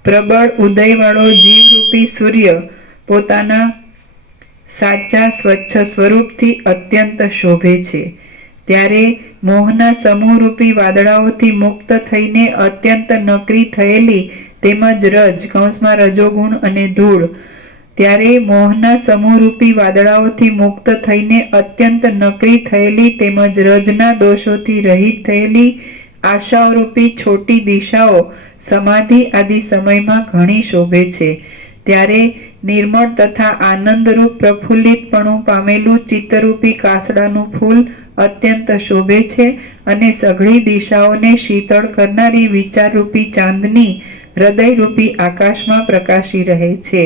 પ્રબળ ઉદયવાળો જીવરૂપી સૂર્ય પોતાના સાચા સ્વચ્છ સ્વરૂપથી અત્યંત શોભે છે. ત્યારે મોહના સમૂહરૂપી વાદળાઓથી મુક્ત થઈને અત્યંત નકરી થયેલી તેમજ રજોગુણ અને ધૂળ, ત્યારે મોહના સમૂહરૂપી વાદળાઓથી મુક્ત થઈને અત્યંત નકરી થયેલી તેમજ રજના દોષોથી રહિત થયેલી આશાઓરૂપી છોટી દિશાઓ સમાધિ આદિ સમયમાં ઘણી શોભે છે. ત્યારે નિર્મળ તથા આનંદરૂપ પ્રફુલ્લિતપણું પામેલું ચિત્તરૂપી કાસડાનું ફૂલ અત્યંત શોભે છે અને સઘળી દિશાઓને શીતળ કરનારી વિચારરૂપી ચાંદની હૃદયરૂપી આકાશમાં પ્રકાશી રહે છે.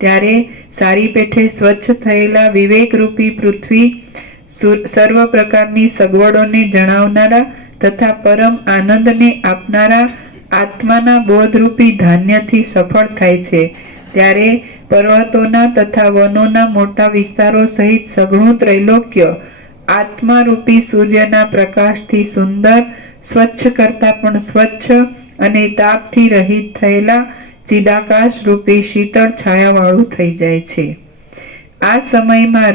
ત્યારે સારી પેઠે સ્વચ્છ થયેલા વિવેકરૂપી પૃથ્વી સર્વ પ્રકારની સગવડોને જણાવનારા તથા પરમ આનંદને આપનારા આત્માના બોધરૂપી ધાન્યથી સફળ થાય છે. ત્યારે પર્વતોના તથા વનોના મોટા વિસ્તારો સહિત સઘળું ત્રૈલોક્ય આત્મારૂપી સૂર્યના પ્રકાશથી સુંદર, સ્વચ્છ કરતાં પણ સ્વચ્છ અને તાપથી રહિત થયેલા ચિદાકાશ રૂપી શીતળ છાયાવાળું થઈ જાય છે. આ સમયમાં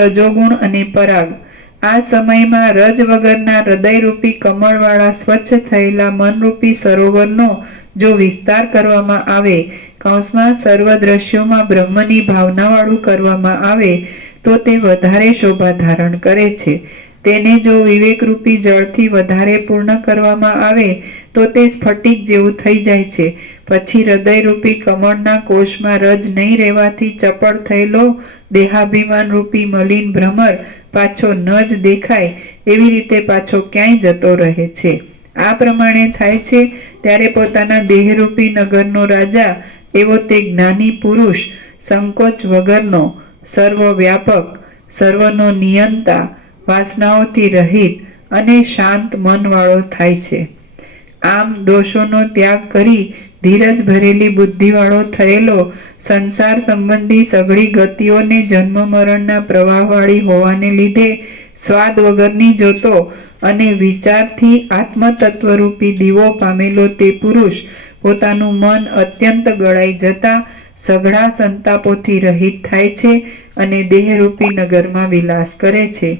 રજોગુણ અને પરાગ, આ સમયમાં રજ વગરના હૃદયરૂપી કમળવાળા સ્વચ્છ થયેલા મનરૂપી સરોવરનો જો વિસ્તાર કરવામાં આવે, સર્વ દ્રશ્યોમાં બ્રહ્મની ભાવનાવાળું કરવામાં આવે, તો તે વધારે શોભા ધારણ કરે છે. તેને જો વિવેકરૂપી જળથી વધારે પૂર્ણ કરવામાં આવે, તો તે સ્ફટિક જેવું થઈ જાય છે. પછી હૃદયરૂપી કમળના કોષમાં રજ નહીં રહેવાથી ચપળ થયેલો દેહાભિમાનરૂપી મલિન ભ્રમર પાછો ન જ દેખાય એવી રીતે પાછો ક્યાંય જતો રહે છે. આ પ્રમાણે થાય છે. ત્યારે પોતાના દેહરૂપી નગરનો રાજા એવો તે જ્ઞાની પુરુષ સંકોચ વગરનો, સર્વવ્યાપક, સર્વનો નિયંતા, વાસનાઓથી રહિત અને શાંત મનવાળો થાય છે. આમ દોષોનો ત્યાગ કરી ધીરજ ભરેલી બુદ્ધિવાળો થયેલો સંસાર સંબંધી સઘળી ગતિઓને જન્મ મરણના પ્રવાહવાળી હોવાને લીધે સ્વાદ વગરની જોતો અને વિચારથી આત્મતત્વરૂપી દીવો પામેલો તે પુરુષ પોતાનું મન અત્યંત ગળાઈ જતા સઘળા સંતાપોથી રહિત થાય છે અને દેહરૂપી નગરમાં વિલાસ કરે છે.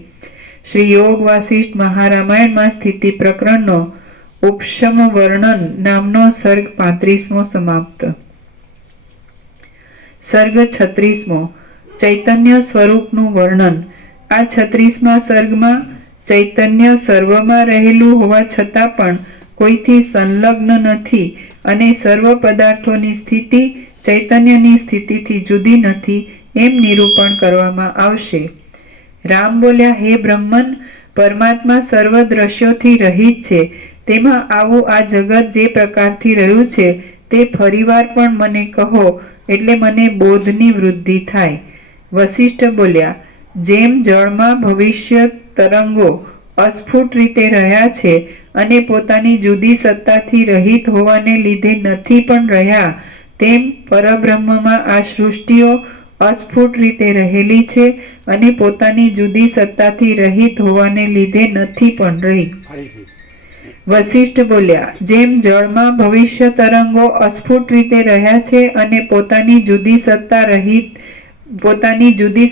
શ્રી યોગ વાસિષ્ઠ મહારામાયણમાં સ્થિતિ પ્રકરણનો ઉપશમ વર્ણન નામનો સર્ગ 35મો સમાપ્ત. સર્ગ 36મો ચૈતન્ય સ્વરૂપનું વર્ણન. આ 36મા સર્ગમાં ચૈતન્ય સર્વમાં રહેલું હોવા છતાં પણ કોઈથી સંલગ્ન નથી અને સર્વ પદાર્થોની સ્થિતિ ચૈતન્યની સ્થિતિથી જુદી નથી એમ નિરૂપણ કરવામાં આવશે. રામ બોલ્યા, હે બ્રહ્મન, પરમાત્મા સર્વ દ્રશ્યોથી રહિત છે. તેમાં આવું આ જગત જે પ્રકારથી રહ્યું છે તે ફરીવાર પણ મને કહો, એટલે મને બોધની વૃદ્ધિ થાય. વશિષ્ઠ બોલ્યા, જેમ જળમાં ભવિષ્ય તરંગો અસ્ફુટ રીતે રહ્યા છે અને પોતાની જુદી સત્તાથી રહિત હોવાને લીધે નથી પણ રહ્યા, તેમ પરબ્રહ્મમાં આ સૃષ્ટિઓ અસ્ફુટ રીતે રહેલી છે અને પોતાની જુદી સત્તાથી રહિત હોવાને લીધે નથી પણ રહી. ફરીથી વશિષ્ઠ બોલ્યા, જેમ જળમાં ભવિષ્ય તરંગો અસ્ફુટ રીતે રહ્યા છે અને પોતાની જુદી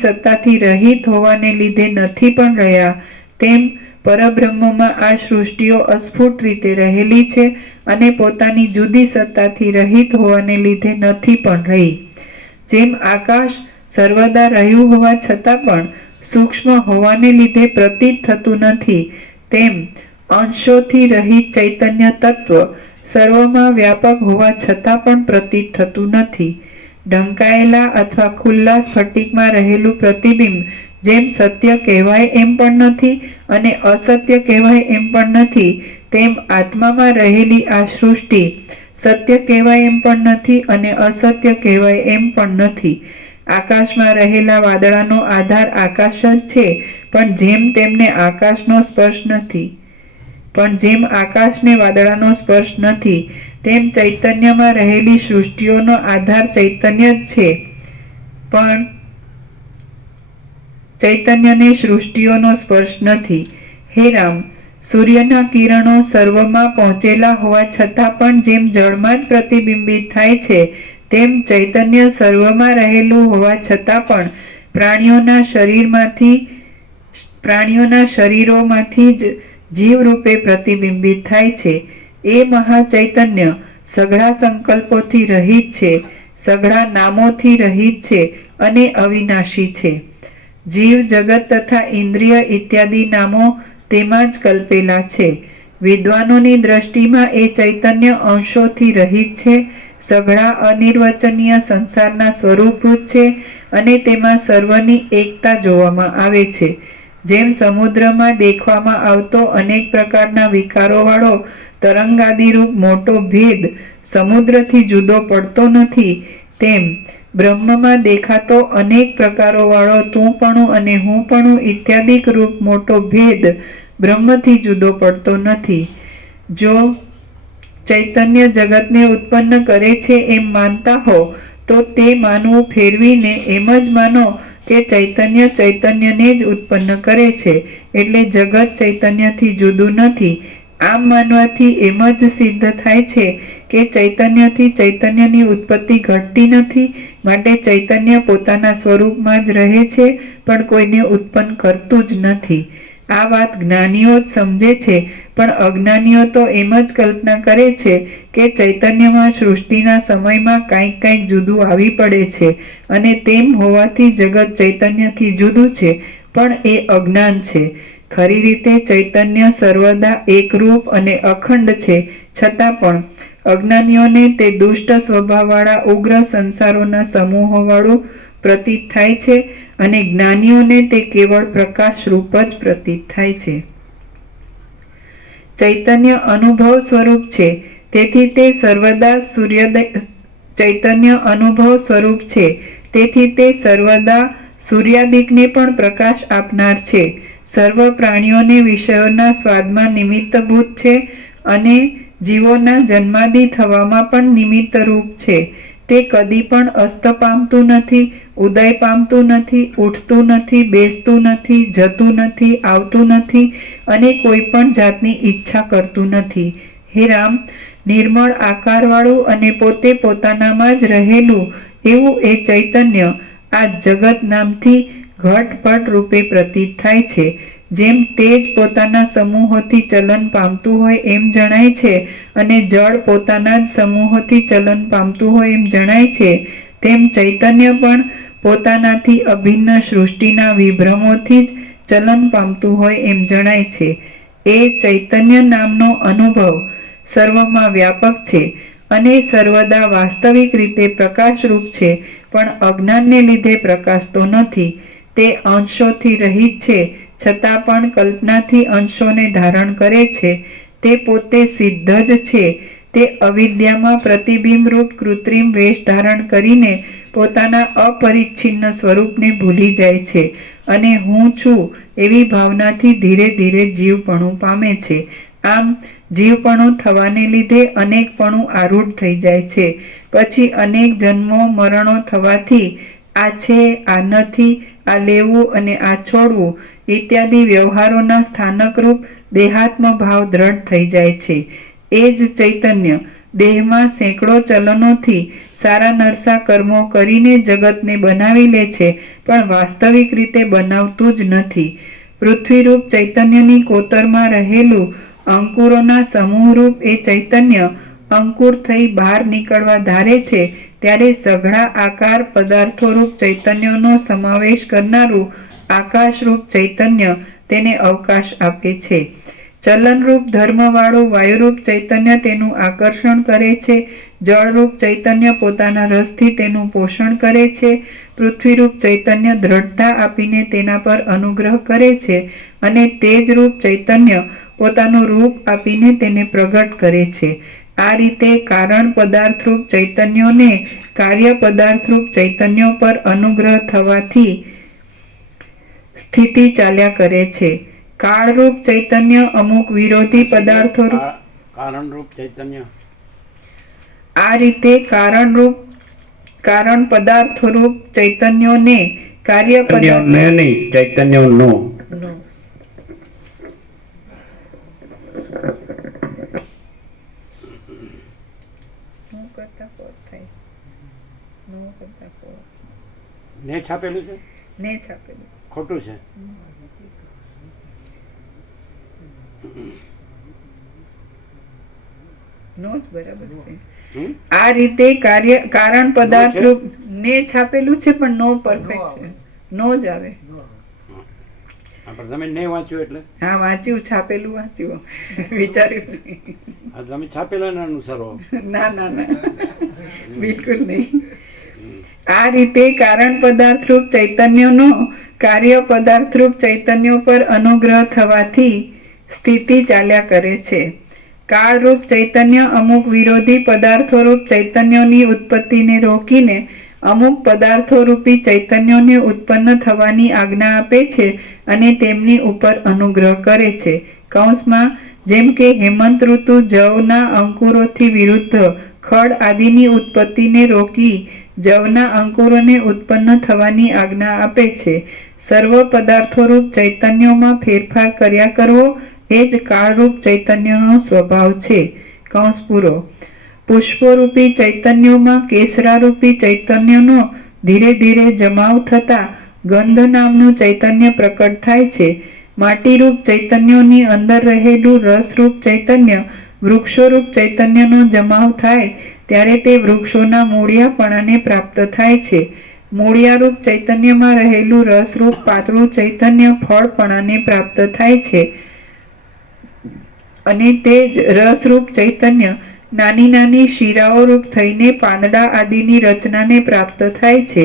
સત્તાથી રહિત હોવાને લીધે નથી પણ રહ્યા, તેમ પરબ્રહ્મમાં આ સૃષ્ટિઓ અસ્ફુટ રીતે રહેલી છે અને પોતાની જુદી સત્તાથી રહિત હોવાને લીધે નથી પણ રહી. જેમ આકાશ સર્વદા રહ્યું હોવા છતાં પણ સૂક્ષ્મ હોવાને લીધે પ્રતીત થતું નથી, તેમ અંશોથી રહિત ચૈતન્ય તત્વ સર્વમાં વ્યાપક હોવા છતાં પણ પ્રતીત થતું નથી. ઢંકાયેલા અથવા ખુલ્લા સ્ફટિકમાં રહેલું પ્રતિબિંબ જેમ સત્ય કહેવાય એમ પણ નથી અને અસત્ય કહેવાય એમ પણ નથી, તેમ આત્મામાં રહેલી આ સૃષ્ટિ સત્ય કહેવાય એમ પણ નથી અને અસત્ય કહેવાય એમ પણ નથી. આકાશમાં રહેલા વાદળાનો આધાર આકાશ જ છે, પણ જેમ તેમને આકાશનો સ્પર્શ નથી, પણ જેમ આકાશને વાદળાનો સ્પર્શ નથી, તેમ ચૈતન્યમાં રહેલી સૃષ્ટિઓનો આધાર ચૈતન્ય જ છે, પણ ચૈતન્યને સૃષ્ટિઓનો સ્પર્શ નથી. હે રામ, સૂર્યના કિરણો સર્વમાં પહોંચેલા હોવા છતાં પણ જેમ જળમાં જ પ્રતિબિંબિત થાય છે, તેમ ચૈતન્ય સર્વમાં રહેલું હોવા છતાં પણ પ્રાણીઓના શરીરોમાંથી જ જીવ રૂપે પ્રતિબિંબિત થાય છે. એ મહાચૈતન્ય સઘળા સંકલ્પોથી રહિત છે, સઘળા નામોથી રહિત છે અને અવિનાશી છે. જીવ જગત તથા ઇન્દ્રિય ઇત્યાદિ નામો તેમાં જ કલ્પેલા છે. વિદ્વાનોની દ્રષ્ટિમાં એ ચૈતન્ય અંશોથી રહિત છે, સઘળા અનિર્વચનીય સંસારના સ્વરૂપભૂત છે અને તેમાં સર્વની એકતા જોવામાં આવે છે. જેમ સમુદ્રમાં દેખવામાં આવતો અનેક પ્રકારના વિકારોવાળો તરંગાદિરૂપ મોટો ભેદ સમુદ્રથી જુદો પડતો નથી, તેમ બ્રહ્મમાં દેખાતો અનેક પ્રકારોવાળો તુંપણું અને હુંપણું ઇત્યાદિક રૂપ મોટો ભેદ બ્રહ્મથી જુદો પડતો નથી. જો ચૈતન્ય જગતને ઉત્પન્ન કરે છે એમ માનતા હો તો તે માનવું ફેરવીને એમ જ માનો કે ચૈતન્ય ચૈતન્યને જ ઉત્પન્ન કરે છે, એટલે જગત ચૈતન્યથી જુદું નથી. આમ માનવાથી એમ જ સિદ્ધ થાય છે કે ચૈતન્યથી ચૈતન્યની ઉત્પત્તિ ઘટતી નથી, માટે ચૈતન્ય પોતાના સ્વરૂપમાં જ રહે છે પણ કોઈને ઉત્પન્ન કરતું જ નથી. આ વાત જ્ઞાનીઓ જ સમજે છે, પણ અજ્ઞાનીઓ તો એમ જ કલ્પના કરે છે કે ચૈતન્યમાં સૃષ્ટિના સમયમાં કાંઈક જુદું આવી પડે છે અને તેમ હોવાથી જગત ચૈતન્યથી જુદું છે, પણ એ અજ્ઞાન છે. ખરી રીતે ચૈતન્ય સર્વદા એકરૂપ અને અખંડ છે, છતાં પણ અજ્ઞાનીઓને તે દુષ્ટ સ્વભાવવાળા ઉગ્ર સંસારોના સમૂહોવાળું પ્રતીત થાય છે અને જ્ઞાનીઓને તે કેવળ પ્રકાશ રૂપ જ પ્રતીત થાય છે. ચૈતન્ય અનુભવ સ્વરૂપ છે, તેથી તે સર્વદા ચૈતન્ય અનુભવ સ્વરૂપ છે, તેથી તે સર્વદા સૂર્યાદિકને પણ પ્રકાશ આપનાર છે. સર્વ પ્રાણીઓને વિષયોના સ્વાદમાં નિમિત્તભૂત છે અને જીવોના જન્માદિ થવામાં પણ નિમિત્તરૂપ છે. તે કદી પણ અસ્ત પામતું નથી, ઉદય પામતું નથી, ઉઠતું નથી, બેસતું નથી, જતું નથી, આવતું નથી અને કોઈ પણ જાતની ઈચ્છા કરતું નથી. હે રામ, નિર્મળ આકારવાળું અને પોતે પોતાનામાં જ રહેલું એવું એ ચૈતન્ય આ જગત નામથી ઘટપટ રૂપે પ્રતીત થાય છે. જેમ તેજ પોતાના સમૂહોથી ચલન પામતું હોય એમ જણાય છે અને જળ પોતાના જ સમૂહોથી ચલન પામતું હોય એમ જણાય છે, તેમ ચૈતન્ય પણ પોતાનાથી અભિન્ન સૃષ્ટિના વિભ્રમોથી જ ચલન પામતું હોય એમ જણાય છે. એ ચૈતન્ય નામનો અનુભવ સર્વમાં વ્યાપક છે અને સર્વદા વાસ્તવિક રીતે પ્રકાશરૂપ છે, પણ અજ્ઞાનને લીધે પ્રકાશતો નથી. તે અંશોથી રહિત છે, છતાં પણ કલ્પનાથી અંશોને ધારણ કરે છે. તે પોતે સિદ્ધ જ છે. તે અવિદ્યામાં પ્રતિબિંબરૂપ કૃત્રિમ વેશ ધારણ કરીને પોતાના અપરિચ્છિન્ન સ્વરૂપને ભૂલી જાય છે અને હું છું એવી ભાવનાથી ધીરે ધીરે જીવપણું પામે છે. આમ જીવપણું થવાને લીધે અનેકપણું આરૂઢ થઈ જાય છે. પછી અનેક જન્મો મરણો થવાથી આ છે, આ નથી, આ લેવું અને આ છોડવું ઇત્યાદિ વ્યવહારોના સ્થાનકરૂપ દેહાત્મ ભાવ દ્રઢ થઈ જાય છે. એ જ ચૈતન્ય દેહમાં સેંકડો ચલનોથી સારા નરસા કર્મો કરીને જગતને બનાવી લે છે, પણ વાસ્તવિક રીતે બનાવતું જ નથી. પૃથ્વીરૂપ ચૈતન્યની કોતરમાં રહેલું અંકુરોના સમૂહરૂપ એ ચૈતન્ય અંકુર થઈ બહાર નીકળવા ધારે છે, ત્યારે સઘળા આકાર પદાર્થોરૂપ ચૈતન્યનો સમાવેશ કરનારું આકાશરૂપ ચૈતન્ય તેને અવકાશ આપે છે. ચલનરૂપ ધર્મવાળું વાયુરૂપ ચૈતન્ય તેનું આકર્ષણ કરે છે. જળરૂપ ચૈતન્ય પોતાના રસથી તેનું પોષણ કરે છે. પૃથ્વીરૂપ ચૈતન્ય દ્રઢતા આપીને તેના પર અનુગ્રહ કરે છે અને તેજરૂપ ચૈતન્ય પોતાનું રૂપ આપીને તેને પ્રગટ કરે છે. આ રીતે કારણ પદાર્થરૂપ ચૈતન્યોને કાર્ય પદાર્થરૂપ ચૈતન્યો પર અનુગ્રહ થવાથી સ્થિતિ ચાલ્યા કરે છે. કાળરૂપ ચૈતન્ય અમુક વિરોધી પદાર્થો કારણરૂપ ચૈતન્ય આ રીતે કારણ પદાર્થોરૂપ ચૈતન્યોને કાર્ય નહીં ચૈતન્યનો ને છાપેલું છે, ને છાપેલું ખોટું છે. નો જ બરાબર છે. આ રીતે કારણ પદાર્થ રૂપ ને છાપેલું છે પણ નો પરફેક્ટ છે, નો જ આવે. તમે નહીં વાંચ્યું એટલે હા વાંચ્યું, છાપેલું વાંચ્યું, વિચાર્યું તમે છાપેલા અનુસરો. ના ના ના બિલકુલ નહીં. આ રીતે કારણ પદાર્થરૂપ ચૈતન્યનો કાર્ય પદાર્થરૂપ ચૈતન્યો પર અનુગ્રહ થવાથી સ્થિતિ ચાલ્યા કરે છે. કાળરૂપ ચૈતન્ય અમુક વિરોધી પદાર્થોરૂપ ચૈતન્યોની ઉત્પત્તિને રોકીને અમુક પદાર્થોરૂપી ચૈતન્યોને ઉત્પન્ન થવાની આજ્ઞા આપે છે અને તેમની ઉપર અનુગ્રહ કરે છે. કૌંસમાં જેમ કે હેમંત ઋતુ જવના અંકુરોથી વિરુદ્ધ ખડ આદિની ઉત્પત્તિને રોકી જવના અંકુરોને ઉત્પન્ન થવાની આજ્ઞા આપે છે. સર્વ પદાર્થોરૂપ ચૈતન્યોમાં ફેરફાર કર્યા કરવો એ જ કાળરૂપ ચૈતન્યનો સ્વભાવ છે. કૌંસ પૂરો. પુષ્પરૂપી ચૈતન્યોમાં કેસરારૂપી ચૈતન્યનો ધીરે ધીરે જમાવ થતા ગંધ નામનું ચૈતન્ય પ્રકટ થાય છે. માટીરૂપ ચૈતન્યોની અંદર રહેલું રસરૂપ ચૈતન્ય વૃક્ષોરૂપ ચૈતન્યનો જમાવ થાય ત્યારે તે વૃક્ષોના મૂળિયાપણાને પ્રાપ્ત થાય છે. મૂળિયારૂપ ચૈતન્યમાં રહેલું રસરૂપ પાતળું ચૈતન્ય ફળપણાને પ્રાપ્ત થાય છે અને તે જ રસરૂપ ચૈતન્ય નાની નાની શિરાઓ રૂપ થઈને પાંદડા આદિની રચનાને પ્રાપ્ત થાય છે.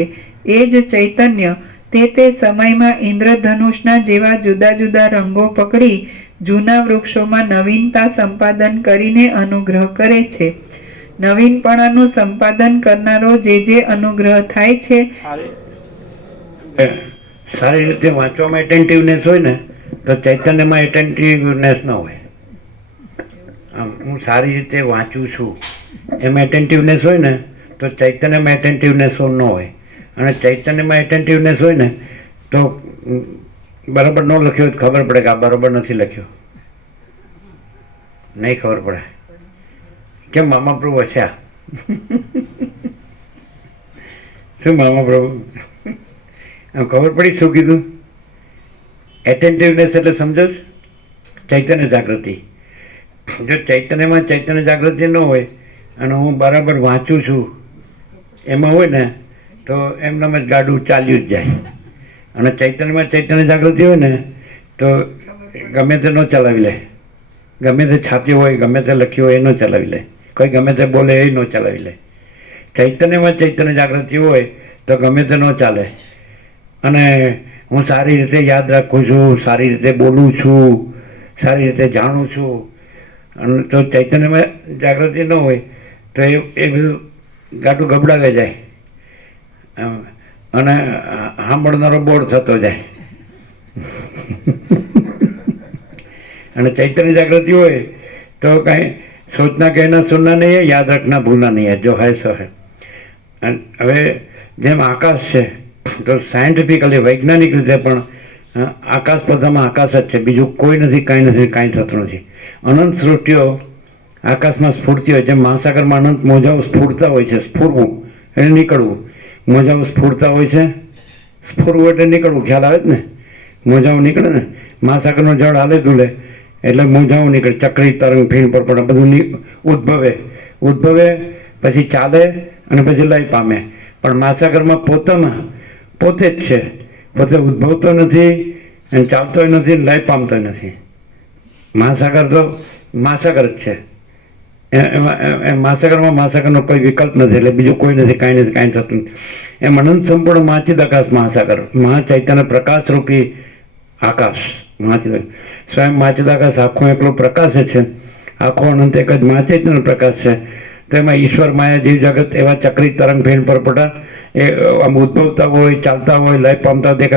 એ જ ચૈતન્ય તે સમયમાં ઇન્દ્રધનુષના જેવા જુદા જુદા રંગો પકડી જૂના વૃક્ષોમાં નવીનતા સંપાદન કરીને અનુગ્રહ કરે છે. નવીનપણાનું સંપાદન કરનારો જે અનુગ્રહ થાય છે. સારી રીતે વાંચવામાં એટેન્ટિવનેસ હોય ને તો ચૈતન્યમાં એટેન્ટિવનેસ ન હોય. આમ હું સારી રીતે વાંચું છું એમાં એટેન્ટિવનેસ હોય ને તો ચૈતન્યમાં એટેન્ટિવનેસ ન હોય. અને ચૈતન્યમાં એટેન્ટિવનેસ હોય ને તો બરાબર ન લખ્યો તો ખબર પડે કે આ બરાબર નથી લખ્યો, નહીં ખબર પડે કેમ મામા પ્રભુ હસ્યા. શું મામા પ્રભુ આમ ખબર પડી શું કીધું? એટેન્ટિવનેસ એટલે સમજો ચૈતન્ય જાગૃતિ. જો ચૈતન્યમાં ચૈતન્ય જાગૃતિ ન હોય અને હું બરાબર વાંચું છું એમાં હોય ને તો એમનામ જ ગાડું ચાલ્યું જ જાય. અને ચૈતન્યમાં ચૈતન્ય જાગૃતિ હોય ને તો ગમે તે ન ચલાવી લે, ગમે તે છાપ્યું હોય ગમે તે લખ્યું હોય એ ન ચલાવી લે, કોઈ ગમે તે બોલે એ ન ચલાવી લે. ચૈતન્યમાં ચૈતન્ય જાગૃતિ હોય તો ગમે તે ન ચાલે. અને હું સારી રીતે યાદ રાખું છું, સારી રીતે બોલું છું, સારી રીતે જાણું છું. અને તો ચૈતન્યમાં જાગૃતિ ન હોય તો એ બધું ગાડું ગબડાવે જાય અને સાંભળનારો બોર થતો જાય. અને ચૈતન્ય જાગૃતિ હોય તો કાંઈ સોચના કહેના સુનના નહીં હે, યાદ રાખના ભૂલના નહીં હે, જો હે સો હે. અને હવે જેમ આકાશ છે તો સાયન્ટિફિકલી વૈજ્ઞાનિક રીતે પણ આકાશ પોતામાં આકાશ જ છે, બીજું કોઈ નથી, કાંઈ નથી, કાંઈ થતું નથી. અનંત સૃષ્ટિઓ આકાશમાં સ્ફૂર્તિ હોય, જેમ મહાસાગરમાં અનંત મોજાઓ સ્ફૂરતા હોય છે, સ્ફૂરવું એટલે નીકળવું, મોજાઓ સ્ફૂરતા હોય છે, સ્ફૂરવું એટલે નીકળવું, ખ્યાલ આવે જ ને, મોજાઓ નીકળે ને, મહાસાગરનું જળ હાલે ધૂલે એટલે મોજાઓ નીકળે, ચક્રી તરંગ ફીણ પર પડે, બધું ઉદ્ભવે પછી ચાલે અને પછી લય પામે. પણ મહાસાગરમાં પોતે જ છે, પોતે ઉદ્ભવતો નથી અને ચાલતોય નથી, લય પામતો નથી. મહાસાગર તો મહાસાગર જ છે. મહાસાગરમાં મહાસાગરનો કોઈ વિકલ્પ નથી, એટલે બીજું કોઈ નથી, કાંઈ નથી, કાંઈ થતું નથી. એમ અનંત સંપૂર્ણ મહાચિદાકાશ મહાસાગર, મહાચૈતન્ય પ્રકાશરૂપી આકાશ મહાચિદાકાશ. સ્વયં મહાચિદાકાશ આખો એકલો પ્રકાશ છે, આખો અનંત એક જ મહાચૈતન્ય પ્રકાશ છે. તો એમાં ઈશ્વર માયા જીવ જગત એવા ચક્રી તરંગ ફેણ પર પટા એ આમ ઉદ્ભવતા હોય, ચાલતા હોય, લય પામતા દેખાય.